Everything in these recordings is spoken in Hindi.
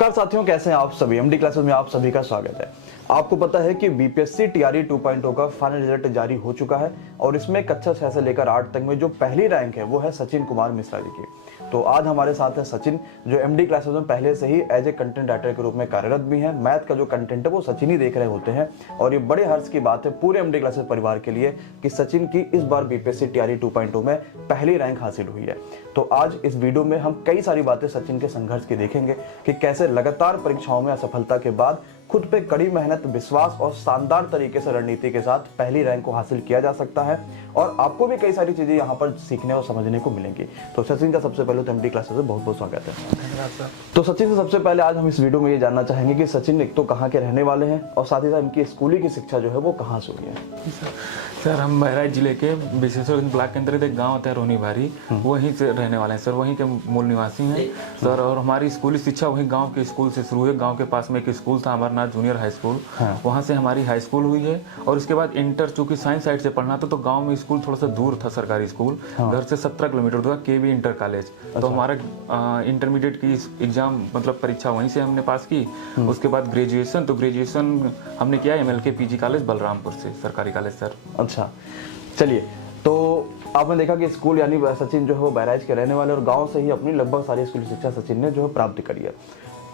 नमस्कार साथियों, कैसे हैं आप सभी। एमडी क्लासेस में आप सभी का स्वागत है। आपको पता है कि बीपीएससी टीआरई 2.0 का फाइनल रिजल्ट जारी हो चुका है और इसमें कक्षा 6 से लेकर 8 तक में जो पहली रैंक है वो है सचिन कुमार मिश्रा जी की। तो आज हमारे साथ है सचिन, जो एमडी क्लासेस में पहले से ही एज ए कंटेंट राइटर के रूप में कार्यरत भी हैं। मैथ का जो कंटेंट है वो सचिन ही देख रहे होते हैं और ये बड़े हर्ष की बात है पूरे एमडी क्लासेस परिवार के लिए कि सचिन की इस बार बीपीएससी टीआरई 2.0 में पहली रैंक हासिल हुई है। तो आज इस वीडियो में हम कई सारी बातें सचिन के संघर्ष की देखेंगे कि कैसे लगातार परीक्षाओं में असफलता के बाद खुद पे कड़ी मेहनत, विश्वास और शानदार तरीके से रणनीति के साथ पहली रैंक को हासिल किया जा सकता है और आपको भी कई सारी चीजें यहाँ पर सीखने और समझने को मिलेंगी। तो सचिन का सबसे पहले तो एमडी क्लासेस में बहुत बहुत स्वागत है। तो सचिन से सबसे पहले आज हम इस वीडियो में ये जानना चाहेंगे कि सचिन एक तो कहाँ के रहने वाले हैं और साथ ही साथ इनकी स्कूली की शिक्षा जो है वो कहाँ से हुई है। सर हम बहराइच जिले के विशेषकर ब्लॉक के अंतर्गत एक गाँव होता है रोनी भारी, वहीं से रहने वाले हैं सर, वहीं के मूल निवासी हैं सर। और हमारी स्कूली शिक्षा वहीं गांव के स्कूल से शुरू हुई। गांव के पास में एक स्कूल था अमरनाथ जूनियर हाई स्कूल, वहां से हमारी हाई स्कूल हुई है। और उसके बाद इंटर, चूंकि साइंस साइड से पढ़ना था तो गांव में स्कूल थोड़ा सा दूर था, सरकारी स्कूल घर से 17 किलोमीटर दूर, केवी इंटर कॉलेज। तो हमारा इंटरमीडिएट की एग्जाम मतलब परीक्षा वहीं से हमने पास की। उसके बाद ग्रेजुएशन, तो ग्रेजुएशन हमने किया MLK PG कॉलेज बलरामपुर से, सरकारी कॉलेज सर। अच्छा, चलिए, तो आपने देखा कि स्कूल यानी सचिन जो है वो बहराइच के रहने वाले और गांव से ही अपनी लगभग सारी स्कूली शिक्षा सचिन ने जो है प्राप्त करी है।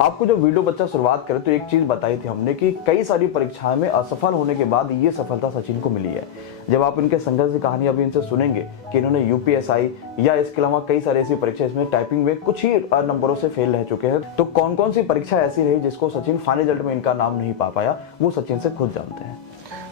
आपको जब वीडियो बच्चा शुरुआत करे तो एक चीज बताई थी हमने कि कई सारी परीक्षाएं में असफल होने के बाद ये सफलता सचिन को मिली है। जब आप इनके संघर्ष की कहानी अभी इनसे सुनेंगे कि इन्होंने यूपीएसआई या इसके अलावा कई सारी ऐसी परीक्षा, इसमें टाइपिंग में कुछ ही नंबरों से फेल रह चुके हैं, तो कौन कौन सी परीक्षा ऐसी रही जिसको सचिन फाइनल रिजल्ट में इनका नाम नहीं पा पाया, वो सचिन से खुद जानते हैं।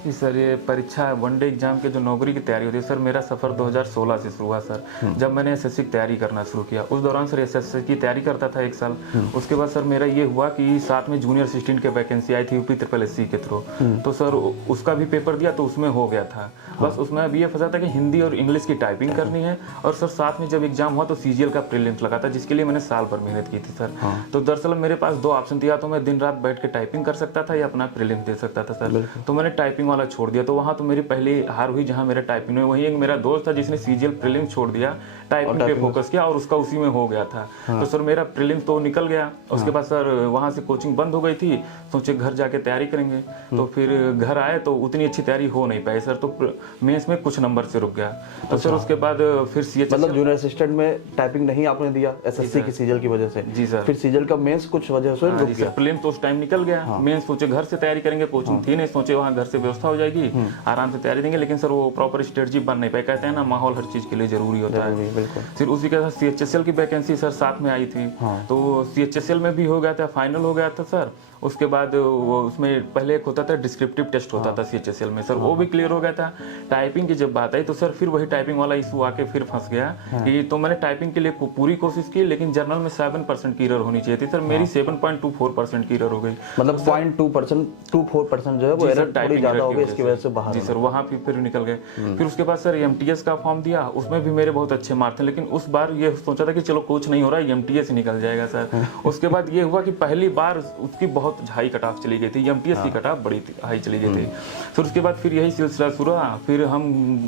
जी सर, ये परीक्षा वनडे एग्जाम के जो नौकरी की तैयारी होती है सर, मेरा सफर 2016 से शुरू हुआ सर। जब मैंने एसएससी की तैयारी करना शुरू किया, उस दौरान सर एसएससी की तैयारी करता था 1 साल। उसके बाद सर मेरा ये हुआ कि साथ में जूनियर असिस्टेंट के वैकेंसी आई थी यूपी SSC के थ्रू, तो सर उसका भी पेपर दिया तो उसमें हो गया था। बस उसमें अब ये फंसा था कि हिंदी और इंग्लिश की टाइपिंग करनी है। और सर साथ में जब एग्जाम हुआ तो CGL का प्रीलिम्स लगा था, जिसके लिए मैंने साल भर मेहनत की थी सर। तो दरअसल मेरे पास 2 ऑप्शन दिया, तो मैं दिन रात बैठ के टाइपिंग कर सकता था या अपना प्रीलिम्स दे सकता था सर। तो मैंने टाइपिंग वाला छोड़ दिया। तो वहाँ तो मेरी पहली हार हुई जहाँ मेरा टाइपिंग में। वहीं एक मेरा दोस्त था जिसने CGL प्रीलिम्स छोड़ दिया, टाइपिंग पे फोकस किया और उसका उसी में हो गया था। तो सर मेरा प्रीलिम्स तो निकल गया। उसके बाद सर वहाँ से कोचिंग बंद हो गई थी, सोचे घर जाके तैयारी करेंगे। तो फिर घर आए तो उतनी अच्छी तैयारी हो नहीं पाई सर, तो मेंस में कुछ नंबर से रुक गया। तो सर उसके बाद फिर CHSL मतलब जूनियर असिस्टेंट में टाइपिंग नहीं आपने दिया SSC की CGL की वजह से। जी सर। फिर CGL का मेंस कुछ वजह से रुक गया। प्रीलिम्स तो उस टाइम निकल गया। मेंस सोचे घर से तैयारी करेंगे, कोचिंग थी नहीं, सोचे वहाँ घर से व्यवस्था हो जाएगी, आराम से तैयारी देंगे। लेकिन सर वो प्रॉपर स्ट्रेटजी बन नहीं पाए। कहते हैं ना, माहौल हर चीज के लिए जरूरी होता है। फिर उसी के साथ CHSL की वैकेंसी सर साथ में आई थी। तो CHSL में भी हो गया था, फाइनल हो गया था सर। उसके बाद वो उसमें पहले एक होता था डिस्क्रिप्टिव टेस्ट होता था CHSL में सर, वो भी क्लियर हो गया था। टाइपिंग की जब बात आई तो सर फिर वही टाइपिंग वाला इशू आके फिर फंस गया कि तो मैंने टाइपिंग के लिए पूरी कोशिश की, लेकिन जर्नल में 7% की एरर होनी चाहिए थी सर, मेरी 7.24% की एरर हो गई। मतलब 0.24% जो है वो एरर थोड़ी ज्यादा हो गई, इसकी वजह से बाहर। जी सर, वहाँ फिर निकल गए। फिर उसके बाद सर MTS का फॉर्म दिया, उसमें भी मेरे बहुत अच्छे मार्क्स थे, लेकिन उस बार ये सोचा था कि चलो कुछ नहीं हो रहा है, MTS निकल जाएगा सर। उसके बाद ये हुआ कि पहली बार उसकी बहुत हाई कट ऑफ चली गई थी, MTS की कट ऑफ बड़ी हाई चली गई थी। फिर उसके बाद फिर यही सिलसिला शुरू हुआ। फिर हम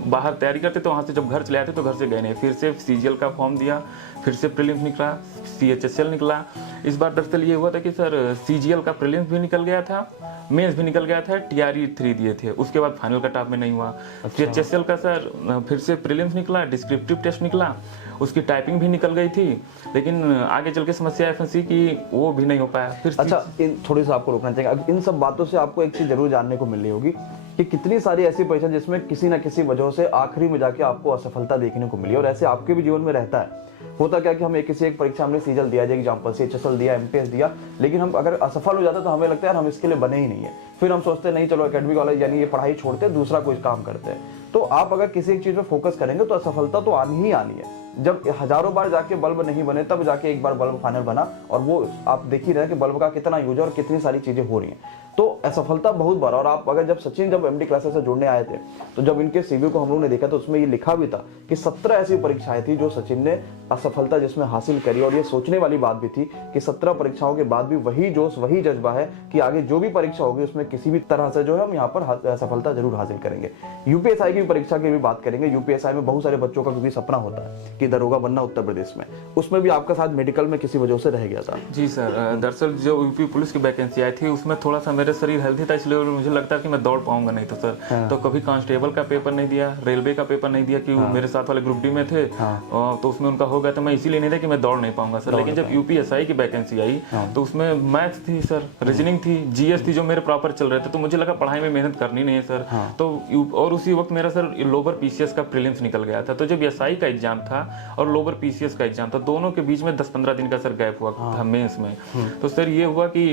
बाहर तैयारी करते तो वहाँ से जब घर चले आते तो घर से गए नहीं। फिर से CGL का फॉर्म दिया, फिर से प्रीलिम्स निकला, CHSL निकला। इस बार दरअसल ये हुआ था कि सर CGL का प्रीलिम्स भी निकल गया था, मेंस भी निकल गया था, TRE 3 दिए थे। उसके बाद फाइनल कट ऑफ में नहीं हुआ। CHSL का सर फिर से प्रीलिम्स निकला, डिस्क्रिप्टिव टेस्ट निकला, उसकी टाइपिंग भी निकल गई थी, लेकिन आगे चल के समस्या फंसी कि वो भी नहीं हो पाया। फिर अच्छा, थोड़ी सा आपको रोकना चाहिए। अब इन सब बातों से आपको एक चीज जरूर जानने को मिल रही होगी कि कितनी सारी ऐसी परीक्षा जिसमें किसी ना किसी वजह से आखिरी में जाके आपको असफलता देखने को मिली, और ऐसे आपके भी जीवन में रहता है। होता क्या कि हम किसी एक परीक्षा हमने CGL दिया, एग्जाम्पल CHSL दिया, MTS दिया, लेकिन हम अगर असफल हो जाते तो हमें लगता है यार हम इसके लिए बने ही नहीं है। फिर हम सोचते नहीं, चलो एकेडमिक कॉलेज यानी ये पढ़ाई छोड़ते दूसरा कोई काम करते हैं। तो आप अगर किसी एक चीज पे फोकस करेंगे तो असफलता तो आनी ही आनी है। जब हजारों बार जाके बल्ब नहीं बने तब जाके एक बार बल्ब फाइनल बना, और वो आप देख ही रहे कि बल्ब का कितना यूज है और कितनी सारी चीजें हो रही हैं। तो असफलता बहुत बार, और आप अगर जब सचिन जब एमडी क्लासेस से जुड़ने आए थे तो जब इनके सीवी को हम लोग ने देखा तो उसमें ये लिखा भी था कि 17 ऐसी परीक्षाएं थी जो सचिन ने असफलता जिसमें हासिल करी। और ये सोचने वाली बात भी थी कि 17 परीक्षाओं के बाद भी वही जोश, वही जज्बा है कि आगे जो भी परीक्षा होगी उसमें किसी भी तरह से जो है हम यहाँ पर सफलता जरूर हासिल करेंगे। यूपीएसआई की परीक्षा की भी बात करेंगे। यूपीएसआई में बहुत सारे बच्चों का क्योंकि सपना होता है कि कि दरोगा बनना उत्तर प्रदेश में, उसमें भी आपका साथ मेडिकल में किसी वजह से रह गया था। जी सर, दरअसल जो यूपी पुलिस की वैकेंसी आई थी उसमें थोड़ा सा मेरा शरीर हेल्थी था, इसलिए मुझे लगता है कि मैं दौड़ पाऊंगा नहीं। तो सर तो कभी कांस्टेबल का पेपर नहीं दिया, रेलवे का पेपर नहीं दिया, कि मेरे साथ वाले ग्रुप डी में थे तो उसमें उनका हो गया, तो मैं इसीलिए नहीं था कि मैं दौड़ नहीं पाऊंगा सर। लेकिन जब यूपीएसआई की वैकेंसी आई तो उसमें मैथ्स थी सर, रीजनिंग थी, जीएस थी जो मेरे प्रॉपर चल रहे थे, तो मुझे लगा पढ़ाई में मेहनत करनी नहीं है सर। तो और उसी वक्त मेरा सर लोअर पीसीएस का प्रीलिम्स निकल गया था। तो जब एसआई का एग्जाम था और लोअर पीसीएस का एग्जाम था, दोनों के बीच में 10-15 दिन का सर गैप हुआ था मेंस में। तो सर ये हुआ कि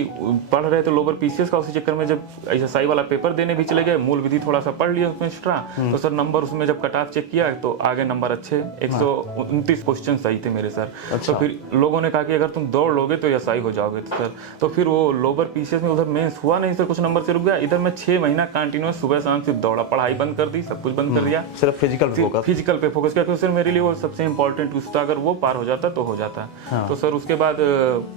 पढ़ रहे थे लोअर पीसीएस का, उसी चक्कर में जब एसआई वाला पेपर देने भी चले गए, मूल विधि थोड़ा सा पढ़ लिया उसमें एक्स्ट्रा, तो सर नंबर उसमें जब कट ऑफ चेक किया तो आगे नंबर अच्छे 129 क्वेश्चन सही थे मेरे सर। तो फिर लोगों ने कहा कि अगर तुम दौड़ लोगे तो एसआई हो जाओगे। तो सर तो फिर वो लोअर पीसीएस में उधर मेंस हुआ नहीं सर, कुछ नंबर से रुक गया। इधर मैं 6 महीना कंटिन्यूअस सुबह शाम सिर्फ दौड़ा, पढ़ाई बंद कर दी, सब कुछ बंद कर दिया, सिर्फ फिजिकल पे फोकस किया, क्योंकि सर मेरे लिए वो सबसे इंपॉर्टेंट था, अगर वो पार हो जाता तो हो जाता। तो सर उसके बाद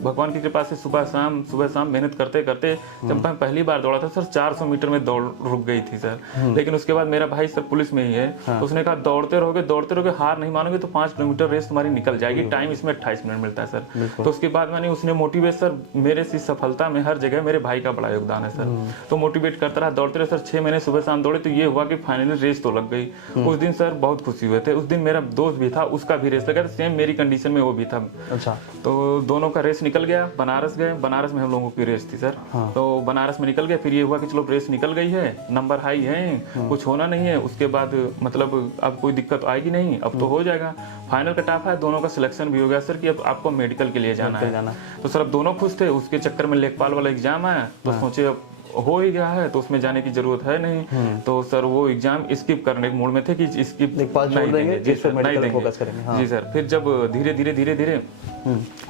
भगवान की कृपा से सुबह शाम मेहनत करते करते जब मैं पहली बार दौड़ा था सर 400 मीटर में दौड़ रुक गई थी सर। लेकिन उसके बाद मेरा भाई सर पुलिस में ही है, तो उसने कहा दौड़ते रहोगे, हार नहीं मानोगे तो 5 किलोमीटर रेस तुम्हारी निकल जाएगी, टाइम इसमें 28 मिनट मिलता है सर। तो उसके बाद मैंने उसने मोटिवेट सर, मेरे से सफलता में हर जगह मेरे भाई का बड़ा योगदान है सर। तो मोटिवेट करता रहा, दौड़ते रहे सर, 6 महीने सुबह शाम दौड़े, तो ये हुआ कि फाइनली रेस तो लग गई। उस दिन सर बहुत खुशी हुए थे। उस दिन मेरा दोस्त भी था, उसका भी रेस लगा था, सेम मेरी कंडीशन में वो भी था। अच्छा। तो दोनों का रेस निकल गया, बनारस गए, बनारस में हम लोगों की रेस थी सर। तो बनारस में निकल गया, फिर ये हुआ कि चलो रेस निकल गई है, नंबर हाई है, कुछ होना नहीं है, उसके बाद मतलब अब कोई दिक्कत आएगी नहीं, अब तो हो जाएगा। फाइनल कट ऑफ है, दोनों का सिलेक्शन भी हो गया सर कि अब आपको मेडिकल के लिए जाना है। तो सर अब दोनों खुश थे। उसके चक्कर में लेखपाल वाला एग्जाम आया, तो सोचे अब हो ही गया है तो उसमें जाने की जरूरत है नहीं। तो सर वो एग्जाम स्किप करने के मूड में थे कि स्किप नहीं देंगे। जी सर, नहीं देंगे। जी सर, फिर जब धीरे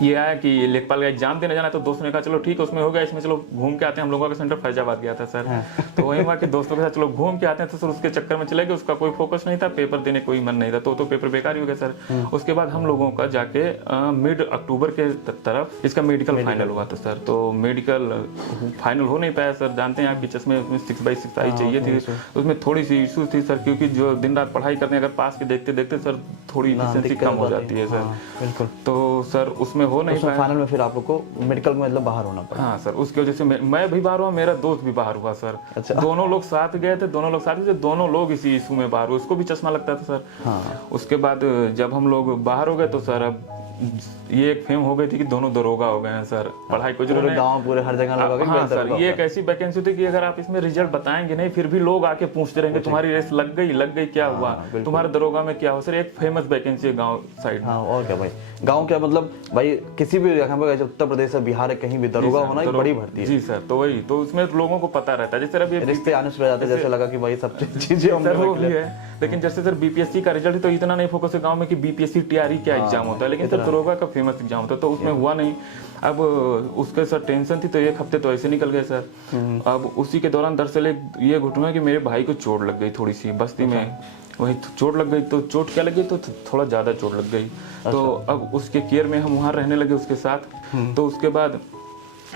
ये आया कि लेखपाल का एग्जाम देने जाना, तो दोस्तों ने कहा चलो ठीक है उसमें हो गया, इसमें चलो घूम के आते हैं। हम लोगों का सेंटर फैजाबाद गया था सर। तो वही हुआ कि दोस्तों के साथ चलो घूम के आते हैं, तो सर उसके चक्कर में चले गए, उसका कोई फोकस नहीं था, पेपर देने कोई मन नहीं था, तो पेपर बेकार ही हो गया सर। उसके बाद हम लोगों का जाके मिड अक्टूबर के तरफ इसका मेडिकल फाइनल हुआ था सर। तो मेडिकल फाइनल हो नहीं पाया सर, जानते हैं आपकी चश्मे उसमें 6/6 आई चाहिए थी, तो उसमें थोड़ी सी इशू थी सर, क्योंकि जो दिन रात पढ़ाई करते हैं, अगर पास के देखते देखते सर थोड़ी इफिशिएंसी कम हो जाती है सर। बिल्कुल। तो सर उसमें हो नहीं पाया फाइनल में, फिर आप लोग को मेडिकल में मतलब बाहर होना पड़ा। हाँ सर, उसकी वजह से मैं भी बाहर हुआ, मेरा दोस्त भी बाहर हुआ सर। अच्छा। दोनों लोग साथ गए थे, दोनों लोग इसी इशू में बाहर हुए, उसको भी चश्मा लगता था सर। हाँ। उसके बाद जब हम लोग बाहर हो गए तो सर अब ये एक फेम हो गई थी कि दोनों दरोगा हो गए हैं सर। पढ़ाई को पूरे गांव पूरे हर जगह लोग हाँ सर, ये एक ऐसी वैकेंसी थी कि अगर आप इसमें रिजल्ट बताएंगे नहीं, फिर भी लोग आके पूछते रहेंगे तुम्हारी रेस लग गई क्या हुआ, तुम्हारे दरोगा में क्या हुआ। सर एक फेमस वैकेंसी है गाँव साइड। हाँ, और क्या भाई, गाँव क्या मतलब भाई किसी भी जगह पे, उत्तर प्रदेश है, बिहार है, कहीं भी दरोगा होना एक बड़ी भर्ती है। जी सर, तो वही तो उसमें लोगों को पता रहता है। जैसे अभी रिश्ते आने से जाते, जैसे लगा कि भाई सब चीजें वो भी है। लेकिन जैसे सर बीपीएससी का रिजल्ट तो इतना नहीं फोकस है गाँव में कि बीपीएससी टीआरई क्या एग्जाम होता है, लेकिन सर दरोगा का फेमस एग्जाम होता है, तो उसमें हुआ नहीं। अब उसके सर टेंशन थी, तो 1 हफ्ते तो ऐसे निकल गए सर। अब उसी के दौरान दरअसल ये घटना कि मेरे भाई को चोट लग गई थोड़ी सी बस्ती में, वही चोट लग गई। तो चोट क्या लगी, तो थोड़ा ज्यादा चोट लग गई। तो अब उसके केयर में हम वहाँ रहने लगे उसके साथ। तो उसके बाद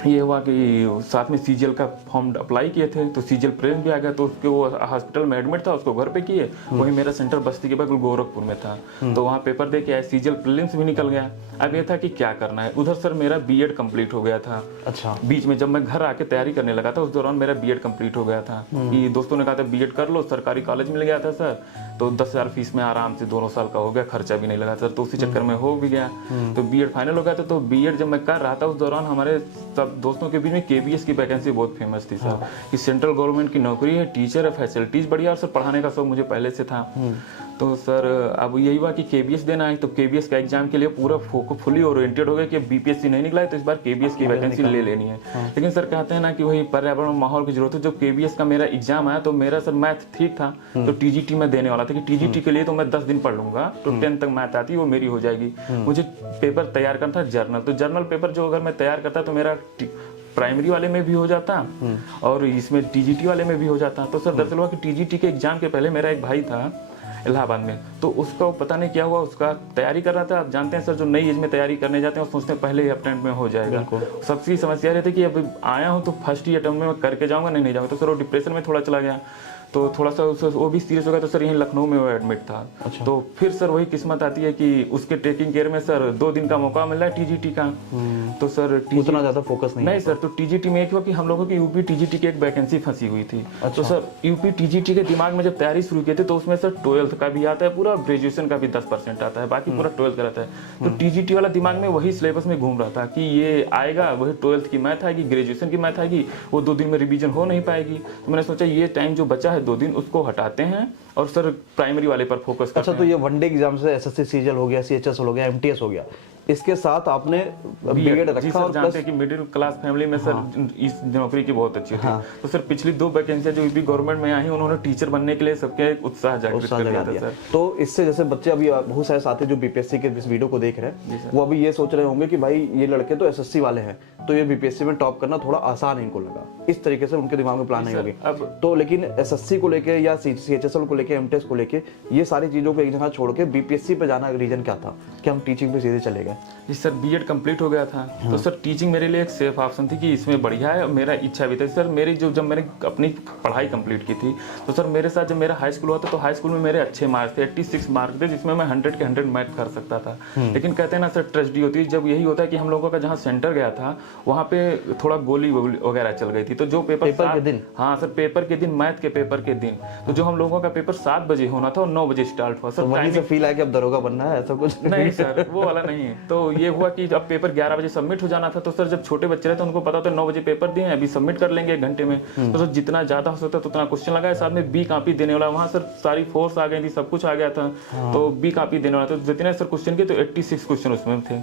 ये हुआ कि साथ में सीजीएल का फॉर्म अप्लाई किए थे, तो सीजीएल प्रेजेंट भी आ गया, तो उसके वो हॉस्पिटल में एडमिट था, उसको घर पे किए। वही मेरा सेंटर बस्ती के बगल गोरखपुर में था, तो वहाँ पेपर दे के आए, सीजीएल प्रीलिम्स भी निकल गया। अब ये था कि क्या करना है। उधर सर मेरा बीएड कंप्लीट हो गया था। अच्छा। बीच में जब मैं घर आके तैयारी करने लगा था, उस दौरान मेरा बीएड कंप्लीट हो गया था। कि दोस्तों ने कहा था बीएड कर लो, सरकारी कॉलेज मिल गया था सर, तो 10,000 फीस में आराम से 2 साल का हो गया, खर्चा भी नहीं लगा सर। तो उसी चक्कर में हो भी गया, तो बीएड फाइनल हो गया था। तो बीएड जब मैं कर रहा था, उस दौरान हमारे सब दोस्तों के बीच में केबीएस की वैकेंसी बहुत फेमस थी सर, कि सेंट्रल गवर्नमेंट की नौकरी है, टीचर है, फैसिलिटीज बढ़िया, और सर पढ़ाने का शौक मुझे पहले से था। तो सर अब यही हुआ कि केबीएस देना है, तो केबीएस का एग्जाम के लिए पूरा फुली ओरिएंटेड हो गया कि बीपीएससी नहीं निकला है, तो इस बार केबीएस की वैकेंसी ले लेनी है। लेकिन सर कहते हैं ना कि वही पर्यावरण माहौल की जरूरत है। जब केबीएस का मेरा एग्जाम आया, तो मेरा सर मैथ ठीक था, तो टीजीटी में देने वाला था कि टीजीटी के लिए तो मैं 10 दिन पढ़ लूंगा, तो 10 तक मैथ आती वो मेरी हो जाएगी। मुझे पेपर तैयार करना था जर्नल, तो जर्नल पेपर जो अगर मैं तैयार करता तो मेरा प्राइमरी वाले में भी हो जाता और इसमें टीजीटी वाले में भी हो जाता। तो सर दरअसल हुआ कि टीजीटी के एग्जाम के पहले मेरा एक भाई था इलाहाबाद में, तो उसका पता नहीं क्या हुआ, उसका तैयारी कर रहा था। आप जानते हैं सर, जो नई एज में तैयारी करने जाते हैं और सोचते हैं पहले ही अटेम्प्ट में हो जाएगा। सबकी समस्या रहती है कि अब आया हूँ तो फर्स्ट ही अटेम्प्ट में मैं करके जाऊँगा, नहीं जाऊँगा। तो सर वो डिप्रेशन में थोड़ा चला गया। तो थोड़ा सा वो भी सीरियस हो गया, तो सर यहीं लखनऊ में वो एडमिट था। तो फिर सर वही किस्मत आती है कि उसके टेकिंग केयर में सर 2 दिन का मौका मिला है टीजीटी का। तो सर उतना ज्यादा फोकस नहीं सर, तो टीजीटी में एक हुआ कि हम लोगों की यूपी टीजीटी की एक वैकेंसी फंसी हुई थी। तो सर यूपी टीजीटी के दिमाग में जब तैयारी शुरू की थी तो उसमें सर 12th का भी आता है पूरा, ग्रेजुएशन का भी 10% आता है, बाकी पूरा 12th का रहता है। तो टीजीटी वाला दिमाग में वही सिलेबस में घूम रहा था कि ये आएगा, वही 12th की मैथ आएगी, ग्रेजुएशन की मैथ आएगी, वो 2 दिन में रिवीजन हो नहीं पाएगी। तो मैंने सोचा ये टाइम जो बचा है 2 दिन उसको हटाते हैं और सर प्राइमरी वाले पर फोकस करते हैं। अच्छा, तो ये वनडे एग्जाम से एसएससी सीजीएल हो गया, सीएचएस हो गया, एमटीएस हो गया, इसके साथ आपने बीएड रखा और जानते हैं कि मिडिल क्लास फैमिली में सर इस नौकरी की बहुत अच्छी थी। तो सर पिछली 2 वैकेंसियां जो यूपी गवर्नमेंट में आई उन्होंने टीचर बनने के लिए सबके उत्साह जागृत कर दिया था सर। तो इससे जैसे बच्चे अभी बहुत सारे साथी जो बीपीएससी के इस वीडियो को देख रहे हैं वो अभी ये सोच रहे होंगे कि भाई ये लड़के तो एसएससी वाले हैं तो ये बीपीएससी में टॉप करना थोड़ा आसान इनको लगा, इस तरीके से उनके दिमाग में प्लान नहीं होगी। अब तो लेकिन एसएससी को लेके या सीएचएसएल को लेके, एमटीएस को लेके, ये सारी चीजों को एक जगह छोड़ के बीपीएससी पे जाना रीजन क्या था कि हम टीचिंग पे सीधे चले गए? जी सर, बीएड कंप्लीट हो गया था। तो सर टीचिंग मेरे लिए एक सेफ ऑप्शन थी कि इसमें बढ़िया है और मेरा इच्छा भी था। सर मेरी जब मैंने अपनी पढ़ाई कंप्लीट की थी तो सर मेरे साथ जब मेरा हाई स्कूल हुआ था तो हाई स्कूल में मेरे अच्छे मार्क्स थे, 86 मार्क्स थे, जिसमें मैं 100 के 100 मैथ कर सकता था। लेकिन कहते हैं ना सर, ट्रेजेडी होती है जब यही होता है कि हम लोगों का जहाँ सेंटर गया था वहाँ पे थोड़ा गोली वगैरह चल गई थी। तो जो पेपर के दिन, हाँ सर, पेपर के दिन, मैथ के पेपर के दिन, तो जो हम लोगों का पेपर 7 बजे होना था और 9 बजे स्टार्ट हुआ। सर वहीं से फील आया कि अब दरोगा बनना है, ऐसा कुछ नहीं सर, वो वाला नहीं है। तो ये हुआ कि अब पेपर 11 बजे सबमिट हो जाना था। तो सर जब छोटे बच्चे रहे तो उनको पता था 9 बजे पेपर दिए, अभी सबमिट कर लेंगे 1 घंटे में। तो सर जितना ज्यादा हो सकता है उतना क्वेश्चन लगाया, साथ में बी कॉपी देने वाला, वहाँ सर सारी फोर्स आ गई थी, सब कुछ आ गया था। तो बी कॉपी देने वाला, तो जितने सर क्वेश्चन के तो 86 क्वेश्चन उसमें थे।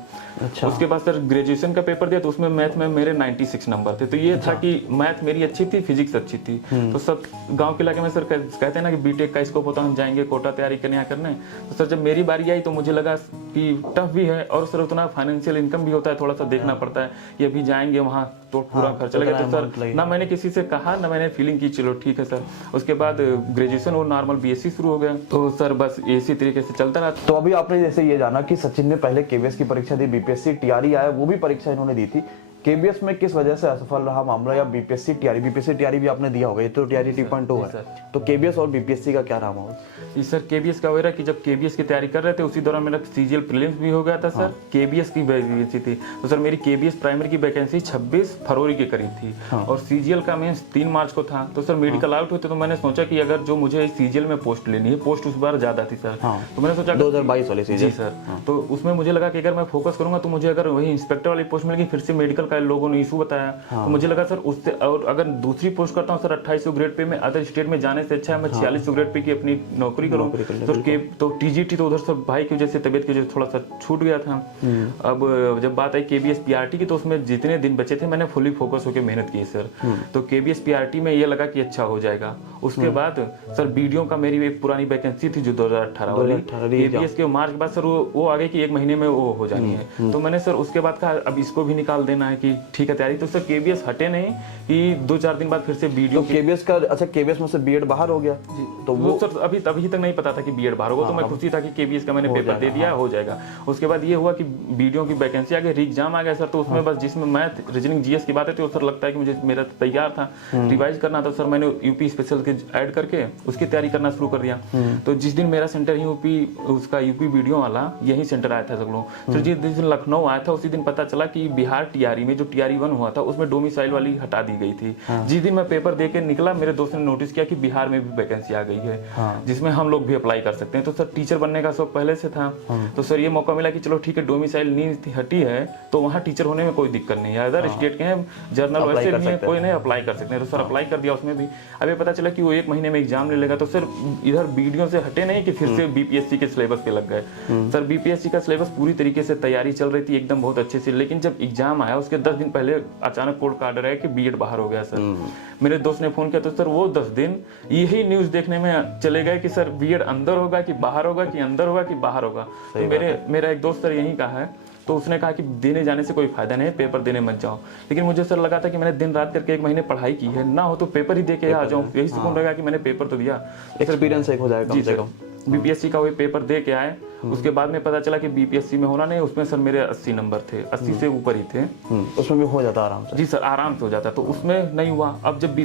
अच्छा। उसके बाद सर ग्रेजुएशन का पेपर दिया तो उसमें मैथ में मेरे 96 नंबर थे। तो ये था कि मैथ मेरी अच्छी थी, फिजिक्स अच्छी थी। तो सब गाँव के इलाके में सर कहते हैं ना कि बीटेक का स्कोप होता है, हम जाएंगे कोटा तैयारी करने करने। तो सर जब मेरी बारी आई तो मुझे लगा कि टफ भी है और सर उतना फाइनेंशियल इनकम भी होता है, थोड़ा सा देखना पड़ता है कि अभी जाएंगे वहाँ तो पूरा खर्चा लगेगा। तो सर ना मैंने किसी से कहा ना मैंने फीलिंग की चलो ठीक है सर। उसके बाद ग्रेजुएशन और नॉर्मल बीएससी शुरू हो गया। तो सर बस इसी तरीके से चलता रहा। तो अभी आपने जैसे ये जाना कि सचिन ने पहले केबीएस की परीक्षा दी, बीपीएससी टीआरई आया, वो भी परीक्षा इन्होंने दी थी। केबीएस में किस वजह से असफल रहा मामला, या बीपीएससी टीआरई भी आपने दिया होगा, ये तो टीआरई 2.0 है, तो केबीएस और बीपीएससी का क्या रहा माहौल? जी सर, केबीएस का वजह कि जब केबीएस की तैयारी कर रहे थे उसी दौरान मेरा सीजीएल प्रीलिम्स भी हो गया था सर। केबीएस की वैकेंसी थी तो सर मेरी केबीएस प्राइमरी की वैकेंसी 26 फरवरी के करीब थी और सीजीएल का मेंस 3 मार्च को था। तो सर मेडिकल आउट हुए थे तो मैंने सोचा कि अगर जो मुझे सीजीएल में पोस्ट लेनी है, पोस्ट उस बार ज्यादा थी सर। तो मैंने सोचा 2022 वाले सीजीएल। जी सर, तो उसमें मुझे लगा कि अगर मैं फोकस करूंगा तो मुझे अगर वही इंस्पेक्टर वाली पोस्ट मिलेगी। फिर से मेडिकल का लोगों ने इशू बताया तो मुझे लगा सर उससे, और अगर दूसरी पोस्ट करता हूँ सर 2800 ग्रेड पे में अदर स्टेट में जाने से अच्छा है मैं 4600 ग्रेड पे की अपनी नौकरी करूँ। तो टीजीटी तो उधर सब भाई की वजह से, तबियत की वजह से थोड़ा सा छूट गया था। अब जब बात आई केबीएस पीआरटी की तो उसमें जितने दिन बचे थे मैंने फुली फोकस होकर मेहनत की सर। तो केबीएस पीआरटी में ये लगा कि अच्छा हो जाएगा। उसके बाद सर बीडीओ का मेरी एक पुरानी वैकेंसी थी जो 2018 वाली, केबीएस के मार्च के बाद सर वो आगे कि 1 महीने में वो हो जानी है। तो मैंने सर उसके बाद कहा अब इसको भी निकाल देना है कि ठीक है तैयारी। तो सर केबीएस हटे नहीं कि 2-4 दिन बाद फिर से बीडीओ केबीएस का, अच्छा केबीएस में से बीएड बाहर हो गया तो वो सर अभी तक नहीं पता था कि बीएड बाहर होगा। तो मैं खुशी था कि केबीएस का मैंने पेपर दे दिया, हो जाएगा। उसके बाद ये हुआ कि बीडीओ की वैकेंसी आ गई, री एग्जाम आ गया सर। तो उसमें बस जिसमें मैथ रीजनिंग जीएस की बात है तो सर लगता है कि मुझे मेरा तैयार था, रिवाइज करना था। सर मैंने यूपी स्पेशल के ऐड करके उसकी तैयारी करना शुरू कर दिया। तो जिस दिन मेरा सेंटर यूपी, उसका यूपी वीडियो वाला यही सेंटर आया था सब लोग। तो जिस दिन लखनऊ आया था उसी दिन पता चला कि बिहार टीआरई में जो टीआरई 1 हुआ था उसमें डोमिसाइल वाली हटा दी गई थी। जिस दिन मैं पेपर दे के निकला मेरे दोस्त ने नोटिस किया कि बिहार में भी वैकेंसी आ गई है जिसमें हम लोग भी अप्लाई कर सकते हैं। तो सर टीचर बनने का शौक पहले से था। तो सर ये मौका मिला कि चलो ठीक है डोमिसाइल नहीं हटी है तो वहाँ टीचर होने में कोई दिक्कत नहीं है, अदर स्टेट के हैं जर्नल वैसे नहीं है, कोई नहीं अप्लाई कर सकते हैं। तो सर अप्लाई कर दिया उसमें भी। अभी पता चला कि वो 1 महीने में एग्जाम ले लेगा। तो सर इधर वीडियो से हटे नहीं कि फिर से बीपीएससी के सिलेबस पे लग गए। सर बीपीएससी का सिलेबस पूरी तरीके से तैयारी चल रही थी एकदम बहुत अच्छे से। लेकिन जब एग्जाम आया उसके 10 दिन पहले अचानक कोर्ट का ऑर्डर आया कि बीएड बाहर हो गया सर। मेरे दोस्त ने फोन किया तो सर वो 10 दिन यही न्यूज देखने में चले गए कि सर बीएड अंदर होगा कि बाहर होगा, कि अंदर होगा कि बाहर होगा। तो मेरा एक दोस्त सर यही कहा है तो उसने कहा कि देने जाने से कोई फायदा नहीं है, पेपर देने मत जाओ। लेकिन मुझे सर लगा था कि मैंने दिन रात करके 1 महीने पढ़ाई की है, ना हो तो पेपर ही दे के आ जाऊं, यही सुकून रहेगा कि मैंने पेपर तो दिया, एक्सपीरियंस एक हो जाएगा कम से कम। बीपीएससी का वही पेपर दे के आए। उसके बाद में पता चला कि बीपीएससी में होना नहीं, उसमें सर मेरे 80 नंबर थे, 80 से ऊपर ही थे। उसमें भी हो जाता आराम से? जी सर, आराम से हो जाता, तो उसमें नहीं हुआ। अब जब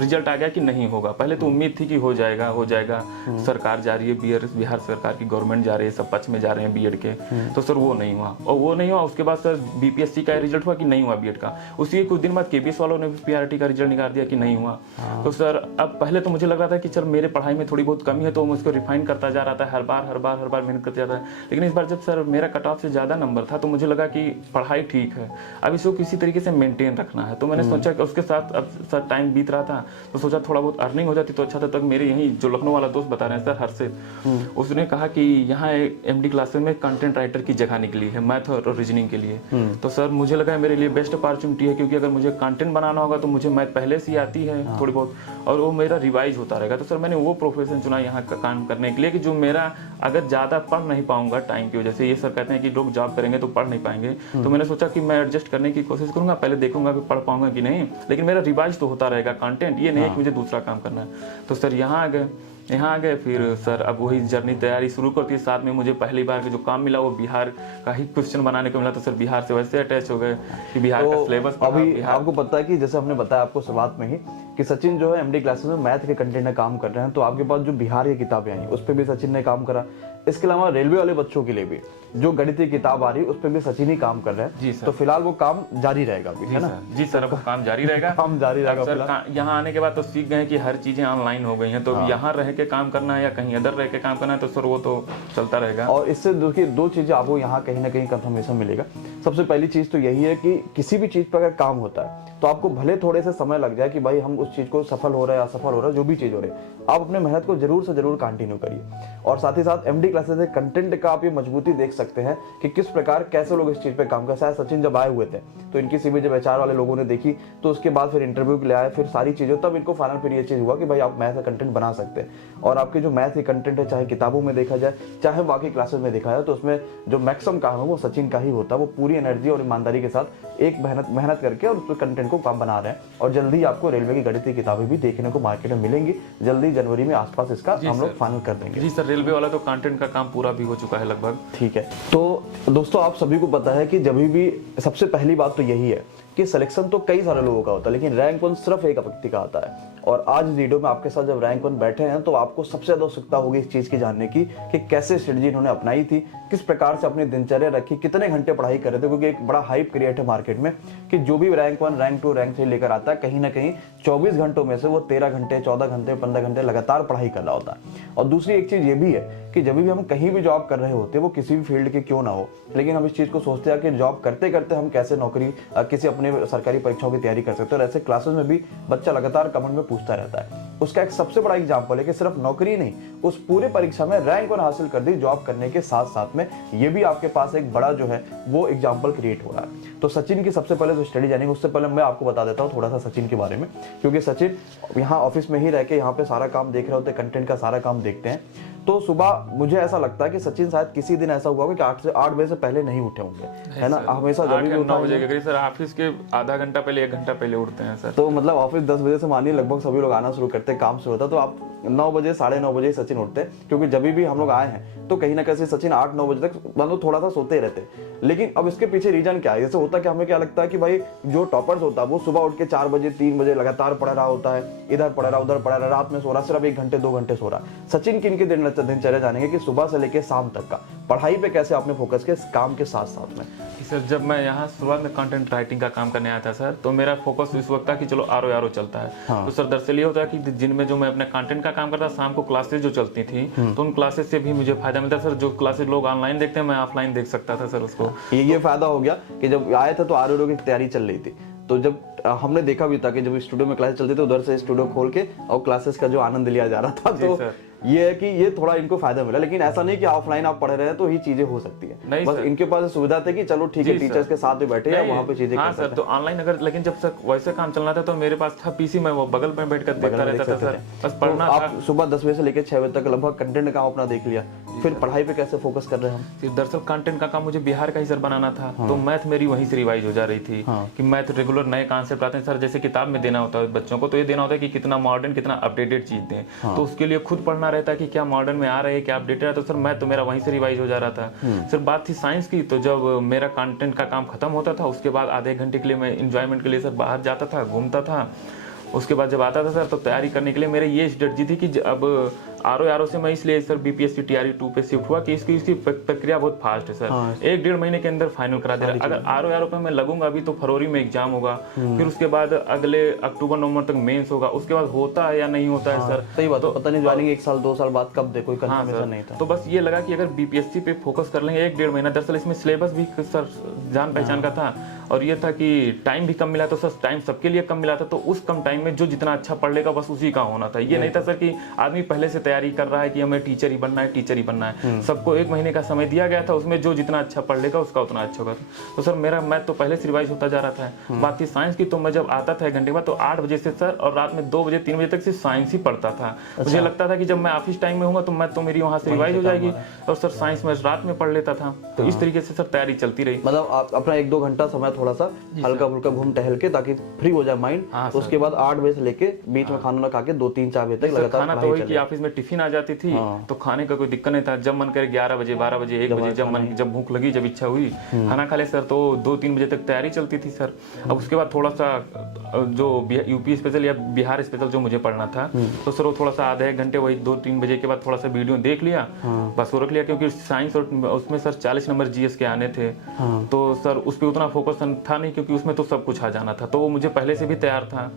रिजल्ट आ गया कि नहीं होगा, पहले तो उम्मीद थी कि हो जाएगा हो जाएगा, सरकार जा रही है, बिहार सरकार की गवर्नमेंट जा रही है, सब पक्ष में जा रहे हैं बीएड के, तो सर वो नहीं हुआ। और वो नहीं हुआ, उसके बाद सर बीपीएससी का रिजल्ट हुआ कि नहीं हुआ बीएड का। उसी कुछ दिन बाद केबीएस वालों ने पीआरटी का रिजल्ट निकाल दिया कि नहीं हुआ। तो सर अब पहले तो मुझे लग रहा था कि सर मेरे पढ़ाई में थोड़ी बहुत कमी है, तो मैं उसको रिफाइन करता जा रहा था, हर बार मेहनत करता जाता है। लेकिन इस बार जब सर मेरा कट ऑफ से ज़्यादा नंबर था, तो मुझे लगा कि पढ़ाई ठीक है, अब इसको किसी तरीके से मेंटेन रखना है। तो मैंने सोचा कि उसके साथ अब सर टाइम बीत रहा था, तो सोचा थोड़ा बहुत अर्निंग हो जाती तो अच्छा था। तक मेरे यही जो लखनऊ वाला दोस्त बता रहे हैं सर, हर्षित, उसने कहा कि यहाँ एमडी क्लासेस में कंटेंट राइटर की जगह निकली है मैथ और रीजनिंग के लिए। तो सर मुझे लगा मेरे लिए बेस्ट अपॉर्चुनिटी है, क्योंकि अगर मुझे कंटेंट बनाना होगा तो मुझे मैथ पहले से ही आती है थोड़ी बहुत, और वो मेरा रिवाइज होता रहेगा। तो सर मैंने वो प्रोफेशन चुना यहाँ का काम करने के लिए, कि जो मेरा अगर ज़्यादा पढ़ नहीं पाऊंगा टाइम की वजह से, ये सर कहते हैं कि लोग जॉब करेंगे तो पढ़ नहीं पाएंगे, तो मैंने सोचा कि मैं एडजस्ट करने की कोशिश करूंगा, पहले देखूंगा कि पढ़ पाऊंगा कि नहीं, लेकिन मेरा रिवाइज तो होता रहेगा कंटेंट, ये नहीं है कि मुझे दूसरा काम करना है। तो सर यहाँ आ गए फिर सर अब वही जर्नी तैयारी शुरू करती है। साथ में मुझे पहली बार जो काम मिला वो बिहार का ही क्वेश्चन बनाने को मिला, तो सर बिहार से वैसे अटैच हो गए कि बिहार का सिलेबस। अभी आपको पता है कि जैसे हमने बताया आपको शुरुआत में ही कि सचिन जो है एमडी क्लासेस में मैथ के कंटेंट में काम कर रहे हैं, तो आपके पास जो बिहार की किताबें आई उस पर भी सचिन ने काम करा। इसके अलावा रेलवे वाले बच्चों के लिए भी जो गणित की किताब आ रही है उस पर भी सचिन ही काम कर रहे हैं। तो फिलहाल वो काम जारी रहेगा अभी, है ना? जी सर, अब काम जारी रहेगा। काम जारी रहेगा सर। यहाँ आने के बाद तो सीख गए कि हर चीजें ऑनलाइन हो गई हैं, तो यहाँ रह के काम करना है या कहीं अदर रह के काम करना है, तो सर वो तो चलता रहेगा। और इससे देखिए दो चीजें आपको यहाँ कहीं ना कहीं कंफर्मेशन मिलेगा। सबसे पहली चीज तो यही है कि किसी भी चीज पर अगर काम होता है तो आपको भले थोड़े से समय लग जाए कि भाई हम उस चीज को सफल हो रहा है असफल हो रहा है, जो भी चीज हो रही है, आप अपने मेहनत को जरूर से जरूर कंटिन्यू करिए। और साथ ही साथ एमडी क्लासेस से कंटेंट का आप ये मजबूती देख सकते हैं कि किस प्रकार कैसे लोग इस चीज पे काम कर। शायद सचिन जब आए हुए थे तो इनकी सीवी जब एचआर वाले लोगों ने देखी, तो उसके बाद फिर इंटरव्यू के लिए आए, फिर सारी चीजें, तब इनको फाइनल फिर ये चीज हुआ कि भाई आप मैथ का कंटेंट बना सकते हैं। और आपके जो मैथ की कंटेंट है, चाहे किताबों में देखा जाए चाहे बाकी क्लासेस में देखा जाए, तो उसमें जो मैक्सिमम काम है वो सचिन का ही होता है। वो पूरी एनर्जी और ईमानदारी के साथ एक मेहनत करके और उस कंटेंट को काम बना रहे हैं। और जल्दी आपको रेलवे की गणित की किताबें भी देखने को मार्केट में मिलेंगी, जल्दी जनवरी में आसपास इसका हम लोग फाइनल कर देंगे। जी सर, रेलवे वाला तो कंटेंट का काम पूरा भी हो चुका है लगभग। ठीक है, तो दोस्तों आप सभी को पता है कि जब भी सबसे पहली बात तो यही है कि सिलेक्शन तो कई सारे लोगों का होता है, लेकिन रैंक 1 सिर्फ एक व्यक्ति का आता है। और आज वीडियो में आपके साथ जब रैंक 1 बैठे हैं तो आपको सबसे ज्यादा उत्सुकता होगी इस चीज की जानने की कि कैसे स्ट्रेटजी इन्होंने अपनाई थी, किस प्रकार से अपनी दिनचर्या रखी, कितने घंटे पढ़ाई कर रहे थे, क्योंकि एक बड़ा हाइप क्रिएट है मार्केट में कि जो भी रैंक 1 रैंक 2 रैंक 3 लेकर आता है, कहीं ना कहीं 24 घंटों में से वो 13 घंटे 14 घंटे 15 घंटे लगातार पढ़ाई कर रहा होता है। और दूसरी एक चीज ये भी है कि जब भी हम कहीं भी जॉब कर रहे होते हैं, वो किसी भी फील्ड के क्यों ना हो, लेकिन हम इस चीज को सोचते हैं कि जॉब करते करते हम कैसे नौकरी किसी अपने सरकारी परीक्षाओं की तैयारी कर सकते हैं। और ऐसे क्लासेस में भी बच्चा लगातार कमेंट में पूछता रहता है। उसका एक सबसे बड़ा एग्जाम्पल है कि सिर्फ नौकरी नहीं, उस पूरे परीक्षा में रैंक 1 हासिल कर दी जॉब करने के साथ साथ में, ये भी आपके पास एक बड़ा जो है वो एग्जाम्पल क्रिएट हो रहा है। तो सचिन की सबसे पहले जो स्टडी जानेंगे, उससे पहले मैं आपको बता देता हूँ थोड़ा सा सचिन के बारे में, क्योंकि सचिन यहाँ ऑफिस में ही रह के यहाँ पे सारा काम देख रहे होते, कंटेंट का सारा काम देखते हैं। तो सुबह मुझे ऐसा लगता है कि सचिन शायद किसी दिन ऐसा हुआ कि 8 बजे से पहले नहीं उठे होंगे, है ना? हमेशा जब भी 9 बजे सर ऑफिस के आधा घंटा पहले 1 घंटा पहले उठते हैं सर। तो मतलब ऑफिस 10 बजे से मानिए लगभग सभी लोग आना शुरू करते हैं, काम शुरू होता है, तो आप 9 बजे 9:30 बजे सचिन उठते हैं, क्योंकि जब भी हम लोग आए हैं तो कहीं ना कहीं सचिन 8-9 बजे तक मतलब थोड़ा सा सोते ही रहते। लेकिन अब इसके पीछे रीजन क्या है? जैसे होता है कि हमें क्या लगता है कि भाई जो टॉपर्स होता है वो सुबह उठ के 4 बजे 3 बजे लगातार पढ़ रहा होता है, इधर पढ़ रहा उधर पढ़ रहा, रात में सो रहा, सिर्फ 1 घंटे 2 घंटे सो रहा। सचिन की इनकी दिनचर्या जानेंगे कि सुबह से लेकर शाम तक का पढ़ाई पे कैसे आपने फोकस किया काम के साथ साथ में। सर जब मैं यहाँ शुरुआत में कंटेंट राइटिंग का काम करने आया था सर, तो मेरा फोकस इस वक्त था कि चलो आरो चलता है। तो सर दरअसल ये होता है कि दिन में जो मैं अपने कंटेंट का काम करता, शाम को क्लासेस जो चलती थी, तो उन क्लासेस से भी मुझे फायदा मिलता सर। जो क्लासेस लोग ऑनलाइन देखते हैं, मैं ऑफलाइन देख सकता था सर उसको। ये फायदा हो गया कि जब आए थे तो आरो की तैयारी चल रही थी, तो जब हमने देखा भी था कि जब स्टूडियो में क्लासेस चलती थी, उधर से स्टूडियो खोल के और क्लासेस का जो आनंद लिया जा रहा था। तो ये है कि ये थोड़ा इनको फायदा मिला, लेकिन ऐसा नहीं कि ऑफलाइन आप पढ़ रहे हैं तो ही चीजें हो सकती है। बस इनके पास सुविधा थी कि चलो ठीक है टीचर्स के साथ भी बैठे या वहाँ पे चीजें हाँ सर, तो ऑनलाइन अगर, लेकिन जब सर वैसे काम चलना था तो मेरे पास था पीसी में, वो बगल में बैठ कर देखता रहता था सर, बस पढ़ना। आप सुबह 10 बजे से लेकर 6 बजे तक लगभग कंटेंट काम अपना देख लिया, फिर पढ़ाई पे कैसे फोकस कर रहे हैं हम? फिर दरअसल कंटेंट का काम मुझे बिहार का ही सर बनाना था, तो मैथ मेरी वहीं से रिवाइज हो जा रही थी कि मैथ रेगुलर नए कॉन्सेप्ट आते हैं सर, जैसे किताब में देना होता है बच्चों को, तो ये देना होता है कि कितना मॉडर्न कितना अपडेटेड चीज दें, तो उसके लिए खुद पढ़ना रहता है कि क्या मॉडर्न में आ रहा है क्या अपडेटेड है, तो सर मैथ तो मेरा वहीं से रिवाइज हो जा रहा था। सर बात थी साइंस की, तो जब मेरा कंटेंट का काम खत्म होता था उसके बाद आधे घंटे के लिए मैं इंजॉयमेंट के लिए सर बाहर जाता था, घूमता था। उसके बाद जब आता था सर तो तैयारी करने के लिए मेरे ये स्ट्रेटजी थी कि अब आरओ से मैं इसलिए सर बीपीएससी टीआरई 2 पे शिफ्ट हुआ कि इसकी प्रक्रिया बहुत फास्ट है सर, 1-1.5 महीने के अंदर फाइनल करा दे रहा है। अगर आरओ पे मैं लगूंगा अभी तो फरवरी में एग्जाम होगा, फिर उसके बाद अगले अक्टूबर नवंबर तक मेंस होगा, उसके बाद होता है या नहीं होता है सर, सही बात है, पता नहीं ज्वाइनिंग 1 साल 2 साल बाद कब दे, कोई कंफर्मेशन नहीं था। तो बस ये लगा कि अगर बीपीएससी पे फोकस कर लेंगे 1-1.5 महीना, दरअसल इसमें सिलेबस भी सर जान पहचान का था, और ये था कि टाइम भी कम मिला, तो सर टाइम सबके लिए कम मिला था, तो उस कम टाइम में जो जितना अच्छा पढ़ लेगा बस उसी का होना था। ये नहीं था सर कि आदमी पहले से तैयारी कर रहा है कि हमें टीचर ही बनना है, टीचर ही बनना है। सबको 1 महीने का समय दिया गया था, उसमें जो जितना अच्छा पढ़ लेगा उसका उतना अच्छा होगा। तो सर मेरा मैथ तो पहले से रिवाइज होता जा रहा था। बात थी साइंस की, तो मैं जब आता था 1 घंटे बाद तो 8 बजे से सर और रात में 2 बजे 3 बजे तक सिर्फ साइंस ही पढ़ता था। मुझे लगता था कि जब मैं ऑफिस टाइम में होऊंगा तो मैथ तो मेरी वहाँ से रिवाइज हो जाएगी, और सर साइंस में रात में पढ़ लेता था। तो इस तरीके से सर तैयारी चलती रही। मतलब आप अपना 1-2 घंटा समय थोड़ा सा हल्का फुल्का घूम टहल के, ताकि फ्री हो जाए माइंड, तो उसके बाद 8 बजे से लेके बीच में खाना ना खा के 2-3-4 बजे तक लगातार खाना तो वही कि ऑफिस में टिफिन आ जाती थी, तो खाने का कोई दिक्कत नहीं था। जब मन करे 11 बजे 12 बजे 1 बजे जब भूख लगी, जब इच्छा हुई खाना खा ले सर, तो 2-3 बजे तक तैयारी चलती थी सर। अब उसके बाद थोड़ा सा जो यूपी स्पेशल या बिहार स्पेशल जो मुझे पढ़ना था, तो सर वो थोड़ा सा आधे 1 घंटे वही 2-3 बजे के बाद थोड़ा सा वीडियो देख लिया, बस वो रख लिया, क्योंकि साइंस और उसमें सर 40 नंबर जीएस के आने थे, तो सर उस पर उतना फोकस था नहीं, क्योंकि उसमें तो सब कुछ आ जाना था। तो वो मुझे पहले से भी तैयार था,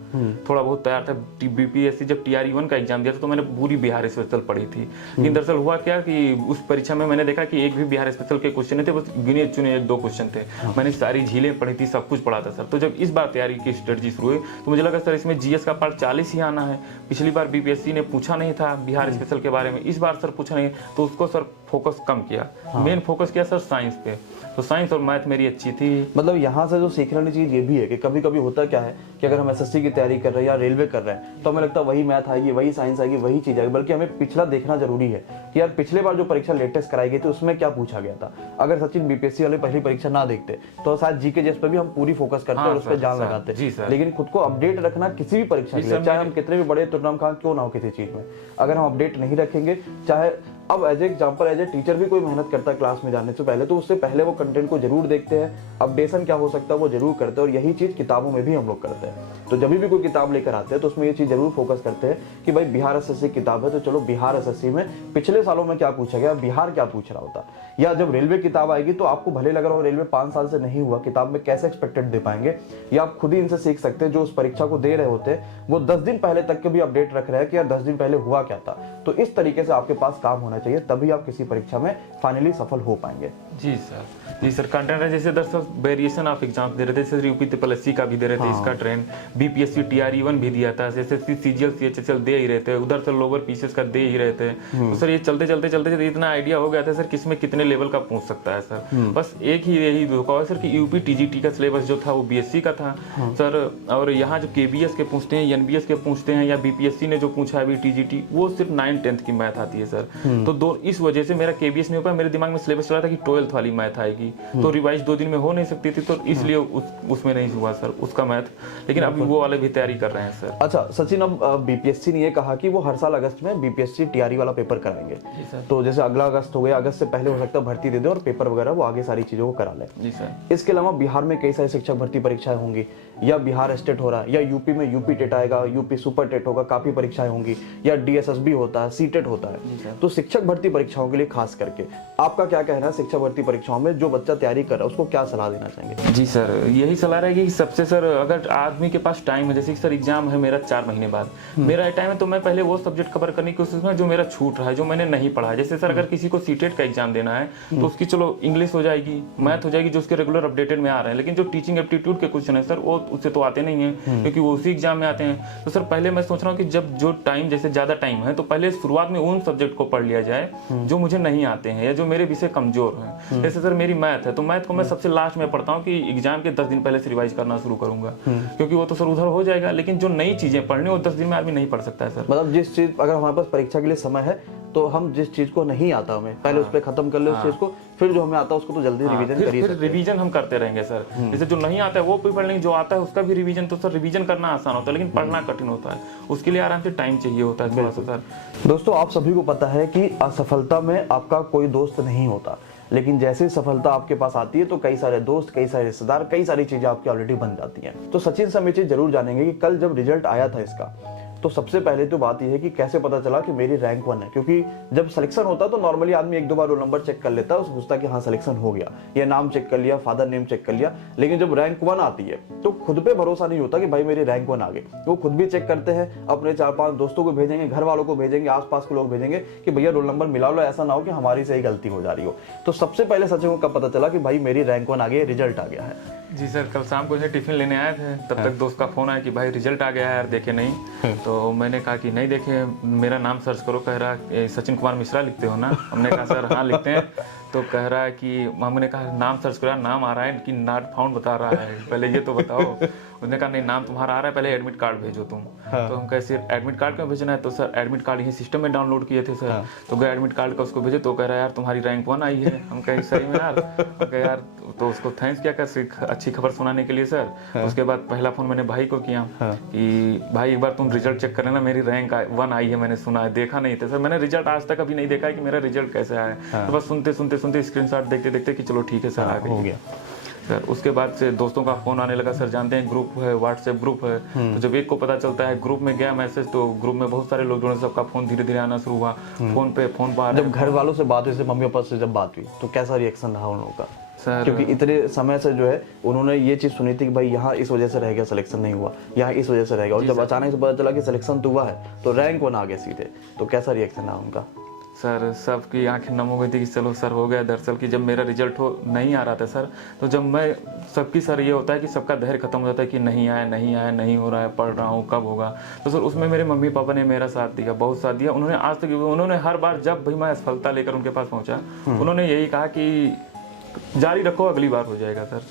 थोड़ा बहुत तैयार था। बीपीएससी जब टीआरई 1 का एग्जाम दिया था तो मैंने पूरी बिहार स्पेशल पढ़ी थी, लेकिन दरअसल हुआ क्या कि उस परीक्षा में मैंने देखा कि एक भी बिहार स्पेशल के क्वेश्चन नहीं थे, बस गिने चुने 1-2 क्वेश्चन थे। मैंने सारी झीलें पढ़ी थी, सब कुछ पढ़ा था सर। तो जब इस बार तैयारी की स्ट्रेटजी शुरू हुई तो मुझे लगा सर इसमें जीएस का पार्ट 40 ही आना है। पिछली बार बीपीएससी ने पूछा नहीं था बिहार स्पेशल के बारे में, इस बार सर पूछा नहीं, तो उसको सर फोकस कम किया, मेन फोकस किया सर साइंस पे। तो साइंस और मैथ मेरी अच्छी थी। मतलब यहाँ से जो सीखने वाली चीज ये भी है कि कभी कभी होता क्या है कि अगर हम एसएससी की तैयारी कर रहे हैं या रेलवे कर रहे हैं तो हमें लगता है वही मैथ आएगी, वही साइंस आएगी, वही चीज आएगी, बल्कि हमें पिछला देखना जरूरी है कि यार पिछले बार जो परीक्षा लेटेस्ट कराई गई थी उसमें क्या पूछा गया था। अगर सचिन बीपीएससी वाले पहली परीक्षा ना देखते तो शायद जीके जिस पर भी हम पूरी फोकस करते और उस पर जान लगाते, लेकिन खुद को अपडेट रखना किसी भी परीक्षा के लिए, चाहे हम कितने भी बड़े तुर्नाम खां क्यों ना हो किसी चीज में, अगर हम अपडेट नहीं रखेंगे, चाहे अब as example as a teacher भी कोई मेहनत करता है क्लास में जाने से पहले, तो उससे पहले वो कंटेंट को जरूर देखते हैं, अपडेशन क्या हो सकता है वो जरूर करते हैं, और यही चीज किताबों में भी हम लोग करते हैं। तो जब भी कोई किताब लेकर आते हैं तो उसमें ये चीज जरूर फोकस करते हैं कि भाई बिहार एसएससी किताब है तो चलो बिहार एसएससी में पिछले सालों में क्या पूछा गया, बिहार क्या पूछ रहा होता। या जब रेलवे किताब आएगी तो आपको भले लग रहा हो रेलवे 5 साल से नहीं हुआ, किताब में कैसे एक्सपेक्टेड दे पाएंगे, या आप खुद ही इनसे सीख सकते हैं। जो उस परीक्षा को दे रहे होते हैं वो 10 दिन पहले तक के भी अपडेट रख रहे हैं कि यार 10 दिन पहले हुआ क्या था। तो इस तरीके से आपके पास काम होना चाहिए, तभी आप किसी परीक्षा में फाइनली सफल हो पाएंगे। जी सर कंटेंट है, जैसे दरअसल वेरिएशन ऑफ एग्जाम दे रहे थे, जैसे यूपी ट्रिपल का भी दे रहे थे, इसका ट्रेंड बीपीएससी टीआरई 1 भी दिया था, जैसे सीजीएल सीएचएसएल दे ही रहे थे, उधर से लोअर पीसीएस का दे ही रहे थे। तो सर ये चलते चलते इतना आइडिया हो गया था सर किसमें कितने लेवल का पूछ सकता है सर। बस एक ही यही धोखा है सर कि यूपी टीजीटी का सिलेबस जो था वो बीएससी का था सर, और यहाँ जो केबीएस के पूछते हैं, एनबीएस के पूछते हैं, या बीपीएससी ने जो पूछा है अभी टीजीटी, वो सिर्फ 9th-10th की मैथ आती है सर। तो इस वजह से मेरा केबीएस नहीं हो पाया, मेरे दिमाग में सिलेबस चला था कि 12th वाली मैथ आएगी, तो रिवाइज 2 दिन में हो नहीं सकती थी, तो इसलिए उसमें नहीं हुआ सर उसका मैथ, लेकिन अभी वो वाले भी तैयारी कर रहे हैं सर। अच्छा सचिन, अब बीपीएससी ने ये कहा कि वो हर साल अगस्त में बीपीएससी टीआरई वाला पेपर कराएंगे, तो जैसे अगला अगस्त हो गया, अगस्त से पहले हो सकता है भर्ती दे दे और पेपर वगैरह वो आगे सारी चीजों को करा ले। जी सर। इसके अलावा बिहार में कई सारी शिक्षक भर्ती परीक्षाएं होंगी, या बिहार स्टेट हो रहा है, या यूपी में यूपी टेट आएगा, यूपी सुपर टेट होगा, काफी परीक्षाएं होंगी, या डीएसएसबी होता है, सीटेट होता है। तो शिक्षक भर्ती परीक्षाओं के लिए खास करके आपका क्या कहना है, शिक्षक भर्ती परीक्षाओं में जो बच्चा तैयारी कर रहा है उसको क्या सलाह देना चाहेंगे? जी सर, यही सलाह रहेगी कि सबसे सर अगर आदमी के पास टाइम है, जैसे सर एग्जाम है मेरा 4 महीने बाद, मेरा टाइम है, तो मैं पहले वो सब्जेक्ट कवर करने की कोशिश में जो मेरा छूट रहा है, जो मैंने नहीं पढ़ा है। जैसे सर अगर किसी को सीटेट का एग्जाम देना है तो उसकी चलो इंग्लिश हो जाएगी, मैथ हो जाएगी, जो उसके रेगुलर अपडेटेड में आ रहे हैं, लेकिन जो टीचिंग एप्टीट्यूड के क्वेश्चन है सर वो उससे तो आते नहीं है, क्योंकि वो उसी एग्जाम में आते हैं। तो सर पहले मैं सोच रहा हूँ कि जब जो टाइम जैसे ज्यादा टाइम है तो पहले शुरुआत में उन सब्जेक्ट को पढ़ लिया जाए जो मुझे नहीं आते हैं या जो मेरे विषय कमजोर हैं। जैसे सर मेरी मैथ है तो मैथ को मैं सबसे लास्ट में पढ़ता हूँ कि एग्जाम के 10 दिन पहले से रिवाइज करना शुरू करूंगा, क्योंकि वो तो सर उधर हो जाएगा, लेकिन जो नई चीजें पढ़नी वो 10 दिन में आदमी नहीं पढ़ सकता है सर। मतलब जिस चीज अगर हमारे पास परीक्षा के लिए समय है तो हम जिस चीज को नहीं आता हमें पहले उस पर खत्म कर ले उस चीज को, फिर जो हमें आता है उसको तो जल्दी रिवीजन कर ही फिर सकते हैं। रिवीजन हम करते रहेंगे सर। जैसे जो नहीं आता है वो भी पढ़ लेंगे, जो आता है उसका भी रिवीजन, तो सर रिवीजन करना आसान होता है लेकिन पढ़ना कठिन होता है, उसके लिए आराम से टाइम चाहिए होता है थोड़ा सा सर। दोस्तों आप सभी को पता है कि असफलता में आपका कोई दोस्त नहीं होता, लेकिन जैसे ही सफलता आपके पास आती है तो कई सारे दोस्त, कई सारे रिश्तेदार, कई सारी चीजें आपकी ऑलरेडी बन जाती हैं। तो सचिन से हम ये चीज जरूर जानेंगे कि कल जब रिजल्ट आया था इसका, तो सबसे पहले तो बात यह है कि कैसे पता चला कि मेरी रैंक 1 है, क्योंकि जब सिलेक्शन होता है तो नॉर्मली आदमी एक दो बार रोल नंबर चेक कर लेता है, उसको पूछता है कि हाँ सिलेक्शन हो गया, ये नाम चेक कर लिया, फादर नेम चेक कर लिया। लेकिन जब रैंक 1 आती है तो खुद पे भरोसा नहीं होता कि भाई मेरी रैंक 1 आ गई। वो खुद भी चेक करते हैं, अपने 4-5 दोस्तों को भेजेंगे, घर वालों को भेजेंगे, आसपास के लोग भेजेंगे कि भैया रोल नंबर मिला लो, ऐसा ना हो कि हमारी से ही गलती हो जा रही हो। तो सबसे पहले सचिन को कब पता चला कि भाई मेरी रैंक 1 आ गई, रिजल्ट आ गया है? जी सर, कल शाम को टिफिन लेने आए थे, तब तक दोस्त का फोन आया कि भाई रिजल्ट आ गया है यार, देखे नहीं? तो मैंने कहा कि नहीं देखे, मेरा नाम सर्च करो। कह रहा सचिन कुमार मिश्रा लिखते हो ना? हमने कहा सर हाँ लिखते हैं। तो कह रहा है कि हमने कहा नाम सर्च करा, नाम आ रहा है कि नॉट फाउंड बता रहा है, पहले ये तो बताओ। उसने कहा नहीं नाम तुम्हारा आ रहा है, पहले एडमिट कार्ड भेजो तुम। तो हम कैसे एडमिट कार्ड क्यों भेजना है? तो सर एडमिट कार्ड यही सिस्टम में डाउनलोड किए थे सर। तो गए एडमिट कार्ड का उसको भेजे, तो कह रहा है यार तुम्हारी रैंक 1 आई है। हम कहे सही में यार? हम कहे यार, तो उसको थैंक्स क्या कर अच्छी खबर सुनाने के लिए सर। उसके बाद पहला फोन मैंने भाई को किया कि भाई एक बार तुम रिजल्ट चेक कर लेना, मेरी रैंक 1 आई है, मैंने सुना है, देखा नहीं था सर, मैंने रिजल्ट आज तक अभी नहीं देखा है कि मेरा रिजल्ट कैसे आया है। तो बस सुनते सुनते स्क्रीनशॉट देखते देखते कि चलो ठीक है सर आ हो गई गया सर। उसके बाद से दोस्तों का फोन आने लगा सर, जानते हैं ग्रुप है, व्हाट्सएप ग्रुप है। तो जब एक को पता चलता है, ग्रुप में गया मैसेज, तो ग्रुप में बहुत सारे लोग जुड़े, सबका फोन धीरे धीरे आना शुरू हुआ। फोन पे फोन बाहर। जब घर वालों से बात हुई, मम्मी पापा से जब बात हुई, तो कैसा रिएक्शन रहा उन लोगों का? सर क्योंकि इतने समय से जो है उन्होंने ये चीज सुनी थी कि भाई यहाँ इस वजह से रह गया, सिलेक्शन नहीं हुआ, यहाँ इस वजह से रह गया, और जब अचानक से पता चला कि सिलेक्शन तो हुआ है तो रैंक 1 आ गया सीधे, तो कैसा रिएक्शन रहा उनका? सर सबकी आंखें नम हो गई थी कि चलो सर हो गया। दरअसल कि जब मेरा रिजल्ट नहीं आ रहा था सर, तो जब मैं सबकी सर ये होता है कि सबका धैर्य खत्म हो जाता है कि नहीं आया, नहीं हो रहा है, पढ़ रहा हूँ, कब होगा। तो सर उसमें मेरे मम्मी पापा ने मेरा साथ दिया, बहुत साथ दिया। उन्होंने आज तक, उन्होंने हर बार जब भी मैं असफलता लेकर उनके पास पहुंचा, उन्होंने यही कहा कि जारी रखो, अगली बार हो जाएगा सर।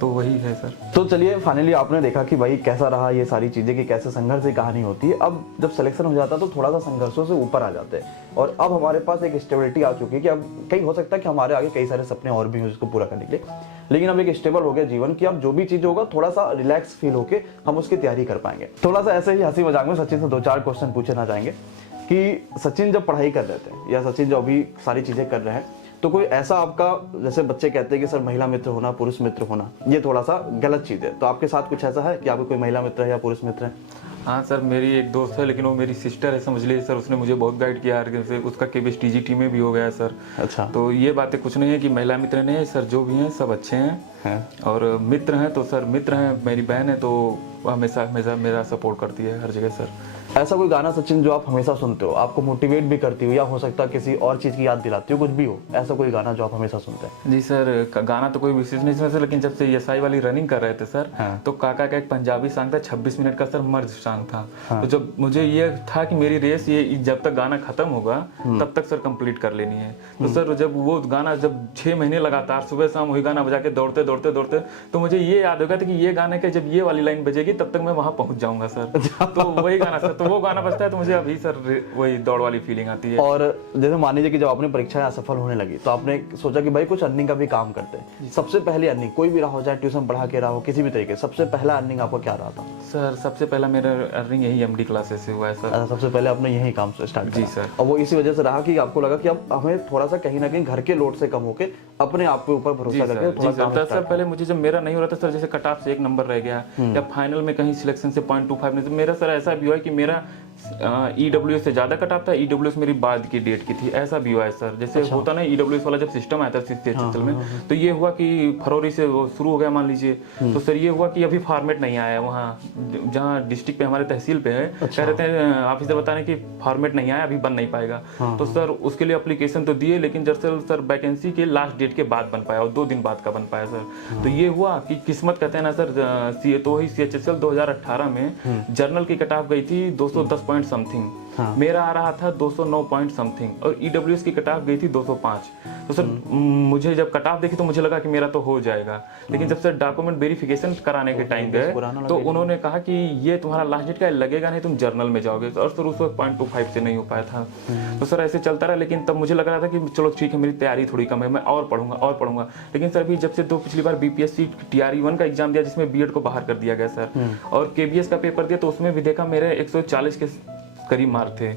तो वही है सर। तो चलिए फाइनली आपने देखा कि भाई कैसा रहा ये सारी चीजें, कि कैसे संघर्ष की कहानी होती है। अब जब सिलेक्शन हो जाता है तो थोड़ा सा संघर्षों से ऊपर आ जाते हैं, और अब हमारे पास एक स्टेबिलिटी आ चुकी है कि अब कई हो सकता है कि हमारे आगे कई सारे सपने और भी हो जिसको पूरा करने के लिए, लेकिन अब एक स्टेबल हो गया जीवन कि अब जो भी चीज होगा थोड़ा सा रिलैक्स फील होके हम उसकी तैयारी कर पाएंगे। थोड़ा सा ऐसे ही हंसी मजाक में सचिन से 2-4 क्वेश्चन पूछना चाहेंगे कि सचिन जब पढ़ाई कर रहे थे या सचिन जो अभी सारी चीजें कर रहे हैं, तो कोई ऐसा आपका, जैसे बच्चे कहते हैं कि सर महिला मित्र होना, पुरुष मित्र होना, ये थोड़ा सा गलत चीज है, तो आपके साथ कुछ ऐसा है कि आपको कोई महिला मित्र है या पुरुष मित्र है? हाँ सर, मेरी एक दोस्त है, लेकिन वो मेरी सिस्टर है समझ लीजिए सर। उसने मुझे बहुत गाइड किया, जैसे उसका केबीएस टीजीटी में भी हो गया है सर। अच्छा। तो ये बातें कुछ नहीं है कि महिला मित्र नहीं है सर, जो भी हैं सब अच्छे हैं। और मित्र हैं तो सर मित्र हैं, मेरी बहन है तो हमेशा हमेशा मेरा सपोर्ट करती है हर जगह सर। ऐसा कोई गाना सचिन जो आप हमेशा सुनते हो, आपको मोटिवेट भी करती हो, या हो सकता है किसी और चीज की याद दिलाती हो, कुछ भी हो, ऐसा कोई गाना जो आप हमेशा सुनते हैं? जी सर, गाना तो कोई विशेष नहीं सर, लेकिन जब से एसआई वाली रनिंग कर रहे थे सर, तो काका का एक पंजाबी सॉन्ग था, 26 मिनट का सर मर्ज सॉन्ग था। तो जब मुझे ये था कि मेरी रेस ये जब तक गाना खत्म होगा तब तक सर कंप्लीट कर लेनी है। तो सर जब वो गाना जब 6 महीने लगातार सुबह शाम वही गाना बजा के दौड़ते दौड़ते दौड़ते, तो मुझे ये याद हो गया था कि ये गाने के जब ये वाली लाइन बजेगी तब तक मैं वहां पहुंच जाऊंगा सर। तो वही गाना सर, तो वो गाना बजता है तो मुझे अभी सर वही दौड़ वाली फीलिंग आती है। और जैसे मान लीजिए कि जब आपने परीक्षाएं असफल होने लगी तो आपने सोचा कि भाई कुछ अर्निंग का भी काम करते हैं। सबसे पहली अर्निंग कोई भी रहा हो, चाहे ट्यूशन पढ़ा के रहा हो, किसी भी तरीके, सबसे पहला अर्निंग आपका क्या रहा था? सर सबसे पहला मेरा अर्निंग यही एमडी क्लासेस से हुआ है सर। सबसे पहले आपने यही काम से स्टार्ट किया? जी सर। और वो इसी वजह से रहा कि आपको लगा कि अब हमें थोड़ा सा कहीं ना कहीं घर के लोड से कम होके अपने आप के ऊपर भरोसा करके थोड़ा काम सर। पहले मुझे जब मेरा नहीं हो रहा था सर, जैसे कट ऑफ से 1 नंबर रह गया या फाइनल में कहीं सिलेक्शन से 0.25 नहीं, तो मेरा सर ऐसा भी हुआ कि मेरा ईडब्ल्यूएस से ज्यादा कट ऑफ था, ईडब्ल्यूएस मेरी बाद की डेट की थी, ऐसा भी हुआ है सर। जैसे होता ना ईडब्ल्यूएस वाला जब सिस्टम आया था सीएचएसएल में, तो ये हुआ कि फरवरी से वो शुरू हो गया मान लीजिए। तो सर ये हुआ कि अभी फॉर्मेट नहीं आया वहाँ जहाँ डिस्ट्रिक्ट पे हमारे तहसील पे है, कह रहे थे ऑफिसर बताने की फॉर्मेट नहीं आया, अभी बन नहीं पाएगा। तो सर उसके लिए एप्लीकेशन तो दिए, लेकिन दरअसल सर वैकेंसी के लास्ट डेट के बाद बन पाया और 2 दिन बाद का बन पाया सर। तो ये हुआ कि किस्मत कहते हैं ना सर। तो वही सीएचएसएल 2018 में जर्नल की कट ऑफ गई थी 210 पॉइंट समथिंग, मेरा आ रहा था 209 पॉइंट समथिंग और ईडब्ल्यूएस की कट ऑफ गई थी 205। तो सर मुझे जब कट ऑफ देखी तो मुझे लगा कि मेरा तो हो जाएगा, लेकिन जब सर डॉक्यूमेंट वेरिफिकेशन कराने के टाइम गए तो उन्होंने कहा कि ये तुम्हारा लास्ट डेट का लगेगा नहीं, तुम जर्नल में जाओगे। और सर उस वक्त 0.25 से नहीं हो पाया था। तो सर ऐसे चलता रहा, लेकिन तब मुझे लग रहा था कि चलो ठीक है मेरी तैयारी थोड़ी कम है, मैं और पढ़ूंगा। लेकिन सर अभी जब से पिछली बार बीपीएससी टीआरई 1 का एग्जाम दिया जिसमें बीएड को बाहर कर दिया गया सर, और केबीएस का पेपर दिया तो उसमें भी देखा मेरे 140 के करीब मार्क थे।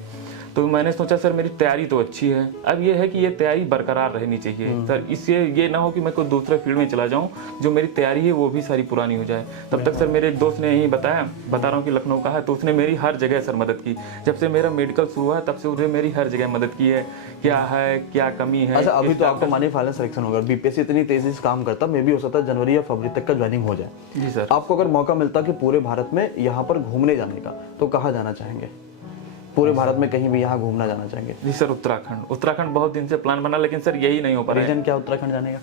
तो मैंने सोचा सर मेरी तैयारी तो अच्छी है, अब ये है कि ये तैयारी बरकरार रहनी चाहिए सर, इससे ये ना हो कि मैं कोई दूसरे फील्ड में चला जाऊं, जो मेरी तैयारी है वो भी सारी पुरानी हो जाए। तब तक सर मेरे एक दोस्त ने यही बता रहा हूँ कि लखनऊ का है, तो उसने मेरी हर जगह सर मदद की। जब से मेरा मेडिकल शुरू हुआ तब से उसने मेरी हर जगह मदद की है, क्या है क्या कमी है। अच्छा, अभी तो आपको मानिए फाइनल सिलेक्शन होगा, बीपीएससी इतनी तेजी से काम करता, मे भी हो सकता है जनवरी या फरवरी तक का ज्वाइनिंग हो जाए। जी सर। आपको अगर मौका मिलता कि पूरे भारत में यहाँ पर घूमने जाने का, तो कहाँ जाना चाहेंगे? पूरे भारत में कहीं भी यहाँ घूमना जाना चाहेंगे? जी सर, उत्तराखंड बहुत दिन से प्लान बना, लेकिन सर यही नहीं हो पा रहा है। रीजन क्या उत्तराखंड जाने का?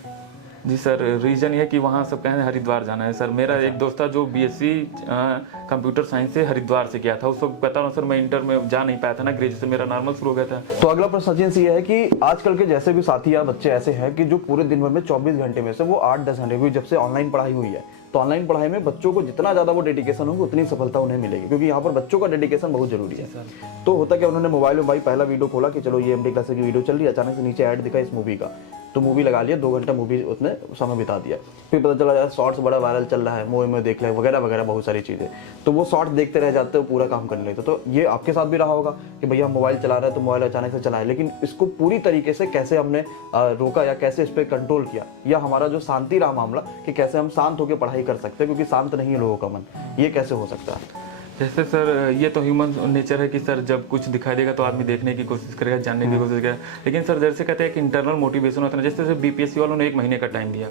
जी सर, रीजन ये कि वहाँ सब कहें हरिद्वार जाना है सर। मेरा एक दोस्त था जो बीएससी कंप्यूटर साइंस से हरिद्वार से किया था, उसको बता रहा हूँ सर मैं इंटर में जा नहीं पाया था ना, ग्रेजुएशन मेरा नॉर्मल शुरू हो गया था। तो अगला प्रश्न सचिन से यह है कि आजकल के जैसे भी साथी या बच्चे ऐसे हैं कि जो पूरे दिन भर में 24 घंटे में से वो 8-10 घंटे, क्योंकि जब से ऑनलाइन पढ़ाई हुई है तो ऑनलाइन पढ़ाई में बच्चों को जितना ज्यादा वो डेडिकेशन होगी उतनी सफलता उन्हें मिलेगी, क्योंकि यहाँ पर बच्चों का डेडिकेशन बहुत जरूरी है। तो होता क्या, उन्होंने मोबाइल में भाई पहला वीडियो खोला कि चलो ये एमडी क्लासेस की वीडियो चल रही है, अचानक से नीचे ऐड दिखा इस मूवी का, तो मूवी लगा लिया, 2 घंटा मूवी उसने समय बिता दिया। फिर पता चला यार शॉर्ट्स बड़ा वायरल चल रहा है, मूवी में देख ले वगैरह वगैरह बहुत सारी चीजें, तो वो शॉर्ट्स देखते रह जाते हो, पूरा काम करने लगते। तो ये आपके साथ भी रहा होगा कि भैया मोबाइल चला रहा है तो मोबाइल अचानक से चलाए, लेकिन इसको पूरी तरीके से कैसे हमने रोका या कैसे इस पर कंट्रोल किया, या हमारा जो शांति रहा मामला कि कैसे हम शांत होकर पढ़ाई कर सकते हैं, क्योंकि शांत नहीं है लोगों का मन, ये कैसे हो सकता है? जैसे सर ये तो ह्यूमन नेचर है कि सर जब कुछ दिखाई देगा तो आदमी देखने की कोशिश करेगा, जानने की कोशिश करेगा, लेकिन सर जैसे कहते हैं कि इंटरनल मोटिवेशन होता है। जैसे बीपीएससी वालों ने 1 महीने का टाइम दिया,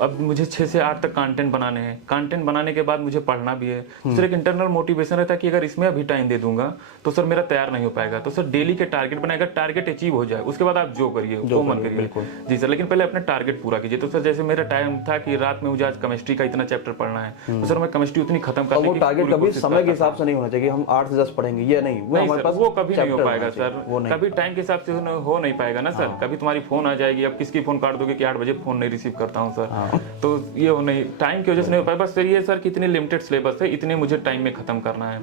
अब मुझे 6 से 8 तक कंटेंट बनाने हैं, कंटेंट बनाने के बाद मुझे पढ़ना भी है। सर एक इंटरनल मोटिवेशन रहता है कि अगर इसमें अभी टाइम दे दूंगा तो सर मेरा तैयार नहीं हो पाएगा। तो सर डेली के टारगेट बनाएगा, टारगेट अचीव हो जाए उसके बाद आप जो करिए वो मन करिए। जी सर, लेकिन पहले अपने टारगेट पूरा कीजिए। तो सर जैसे मेरा टाइम था कि रात में मुझे आज केमिस्ट्री का इतना चैप्टर पढ़ना है, तो सर मैं केमिस्ट्री उतनी खत्म करने की टारगेट कभी समय के हिसाब नहीं होना चाहिए, हम 8 से 10 पढ़ेंगे, ये नहीं, वो हमारे पास वो कभी नहीं हो पाएगा सर, कभी टाइम के हिसाब से हो नहीं पाएगा ना सर। कभी तुम्हारी फोन आ जाएगी, अब किसकी फोन काट दोगे कि 8 बजे फोन नहीं रिसीव करता हूँ सर, तो ये हो नहीं, टाइम की वजह से नहीं हो पाएगा। बस ये सर कि इतनी लिमिटेड सिलेबस है, इतने मुझे टाइम में खत्म करना है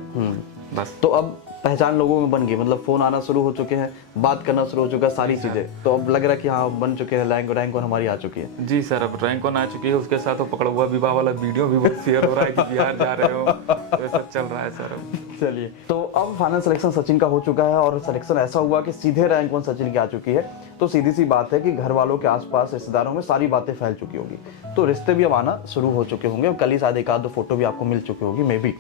बस। तो अब पहचान लोगों में बन गई, मतलब फोन आना शुरू हो चुके हैं, बात करना शुरू हो चुका है, सारी चीजें, तो अब लग रहा है कि हाँ बन चुके हैं, रैंक वन हमारी आ चुकी है। जी सर, अब रैंक वन आ चुकी है, उसके साथ वो पकड़ा हुआ विवाह वाला वीडियो भी बहुत शेयर हो रहा है कि बिहार जा रहे हो, तो ये सब चल रहा है सर। चलिए, तो अब फाइनल सिलेक्शन सचिन का हो चुका है और सिलेक्शन ऐसा हुआ कि सीधे रैंक 1 सचिन की आ चुकी है, तो सीधी सी बात है कि घर वालों के आसपास रिश्तेदारों में सारी बातें फैल चुकी होगी, तो रिश्ते भी अब आना शुरू हो चुके होंगे, कल ही शादी का 2 फोटो भी आपको मिल चुकी होगी मे बी।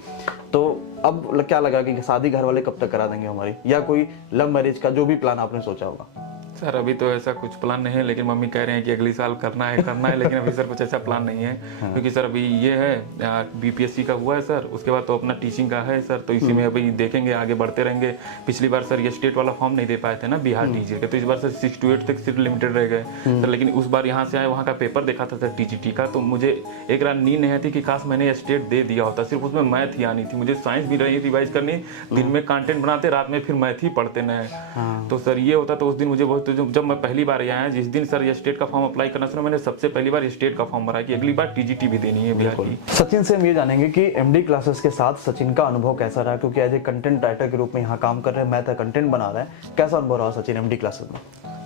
तो अब क्या लगा कि शादी घर वाले कब तक करा देंगे हमारी, या कोई लव मैरिज का जो भी प्लान आपने सोचा होगा? सर अभी तो ऐसा कुछ प्लान नहीं है, लेकिन मम्मी कह रहे हैं कि अगले साल करना है, लेकिन अभी सर कुछ ऐसा प्लान नहीं है। क्योंकि सर अभी ये है बीपीएससी का हुआ है सर, उसके बाद तो अपना टीचिंग का है सर, तो इसी में अभी देखेंगे, आगे बढ़ते रहेंगे। पिछली बार सर ये स्टेट वाला फॉर्म नहीं दे पाए थे ना बिहार टीचर के, तो इस बार सर 6 to 8 तक सिर्फ लिमिटेड रह गए सर। लेकिन उस बार यहाँ से आए, वहाँ का पेपर देखा था सर टीजीटी का, तो मुझे एक रात नींद नहीं आती कि काश मैंने स्टेट दे दिया होता, सिर्फ उसमें मैथ ही आनी थी, मुझे साइंस भी रही रिवाइज करनी, दिन में कंटेंट बनाते, रात में फिर मैथ ही पढ़ते न। तो सर ये होता, तो उस दिन मुझे बहुत, जब मैं पहली बार आया, जिस दिन सर ये स्टेट का फॉर्म अप्लाई करना सर, मैंने सबसे पहली बार स्टेट का फॉर्म भरा कि अगली बार टीजीटी भी देनी है बिहार की। सचिन से हम ये जानेंगे कि एमडी क्लासेस के साथ सचिन का अनुभव कैसा रहा, क्योंकि एज ए कंटेंट राइटर के रूप में यहाँ काम कर रहे हैं, मैथ कंटेंट बना रहे हैं, कैसा अनुभव रहा सचिन एमडी क्लासेस में?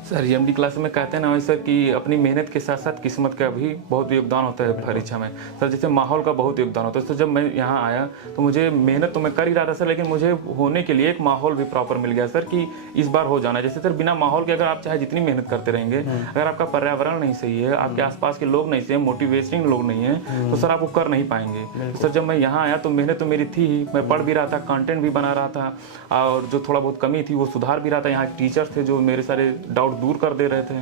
सर एमडी क्लास में कहते हैं ना सर कि अपनी मेहनत के साथ साथ किस्मत का भी बहुत योगदान होता है परीक्षा में सर। जैसे माहौल का बहुत योगदान होता है सर। जब मैं यहाँ आया तो मुझे मेहनत तो मैं कर ही रहा था सर, लेकिन मुझे होने के लिए एक माहौल भी प्रॉपर मिल गया सर कि इस बार हो जाना है। जैसे सर बिना माहौल के अगर आप चाहे जितनी मेहनत करते रहेंगे, अगर आपका पर्यावरण नहीं सही है, आपके आसपास के लोग नहीं सही है, मोटिवेशनिंग लोग नहीं है, तो सर आप वो कर नहीं पाएंगे। सर जब मैं यहाँ आया तो मेहनत तो मेरी थी ही, मैं पढ़ भी रहा था, कंटेंट भी बना रहा था, और जो थोड़ा बहुत कमी थी वो सुधार भी रहा था। यहाँ टीचर्स थे जो मेरे सारे डाउट दूर कर दे रहे थे,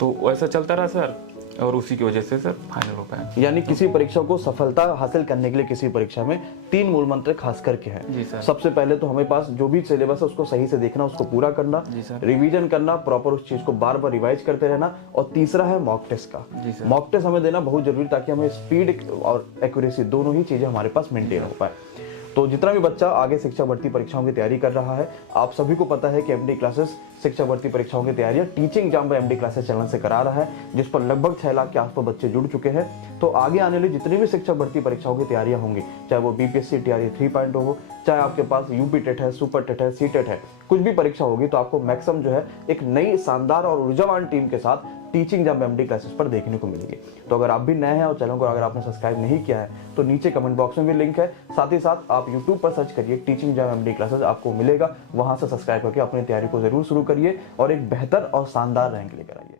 तो ऐसा चलता रहा सर, और उसी की वजह से सर फाइनल हो पाया। यानी किसी परीक्षा को सफलता हासिल करने के लिए किसी परीक्षा में 3 मूल मंत्र खास करके हैं। सबसे पहले तो हमें पास जो भी सिलेबस है उसको सही से देखना, उसको पूरा करना, रिवीजन करना, प्रॉपर उस चीज को बार बार रिवाइज करते रहना, और तीसरा है मॉक टेस्ट का। मॉक टेस्ट हमें देना बहुत जरूरी, ताकि हमें स्पीड और एक्यूरेसी दोनों ही चीजें हमारे पास मेंटेन हो पाए। तो जितना भी बच्चा आगे शिक्षा भर्ती परीक्षाओं की तैयारी कर रहा है, आप सभी को पता है कि एमडी क्लासेस शिक्षा भर्ती परीक्षाओं की तैयारी टीचिंग एग्जाम में एमडी क्लासेस चैनल से करा रहा है, जिस पर लगभग 6 लाख के आसपास बच्चे जुड़ चुके हैं। तो आगे आने वाली जितनी भी शिक्षा भर्ती परीक्षाओं की तैयारियां होंगी, चाहे वो बीपीएससी टीआरई 3.0 हो, चाहे आपके पास यूपी टेट है, सुपर टेट है, सी टेट है, कुछ भी परीक्षा होगी, तो आपको मैक्सिमम जो है एक नई शानदार और ऊर्जावान टीम के साथ टीचिंग एग्जाम एमडी क्लासेस पर देखने को मिलेगी। तो अगर आप भी नए हैं और चैनल को अगर आपने सब्सक्राइब नहीं किया है तो नीचे कमेंट बॉक्स में भी लिंक है, साथ ही साथ आप यूट्यूब पर सर्च करिए टीचिंग एग्जाम एमडी क्लासेस, आपको मिलेगा, वहां से सब्सक्राइब करके अपनी तैयारी को जरूर शुरू करिए और एक बेहतर और शानदार रैंक लेकर आइए।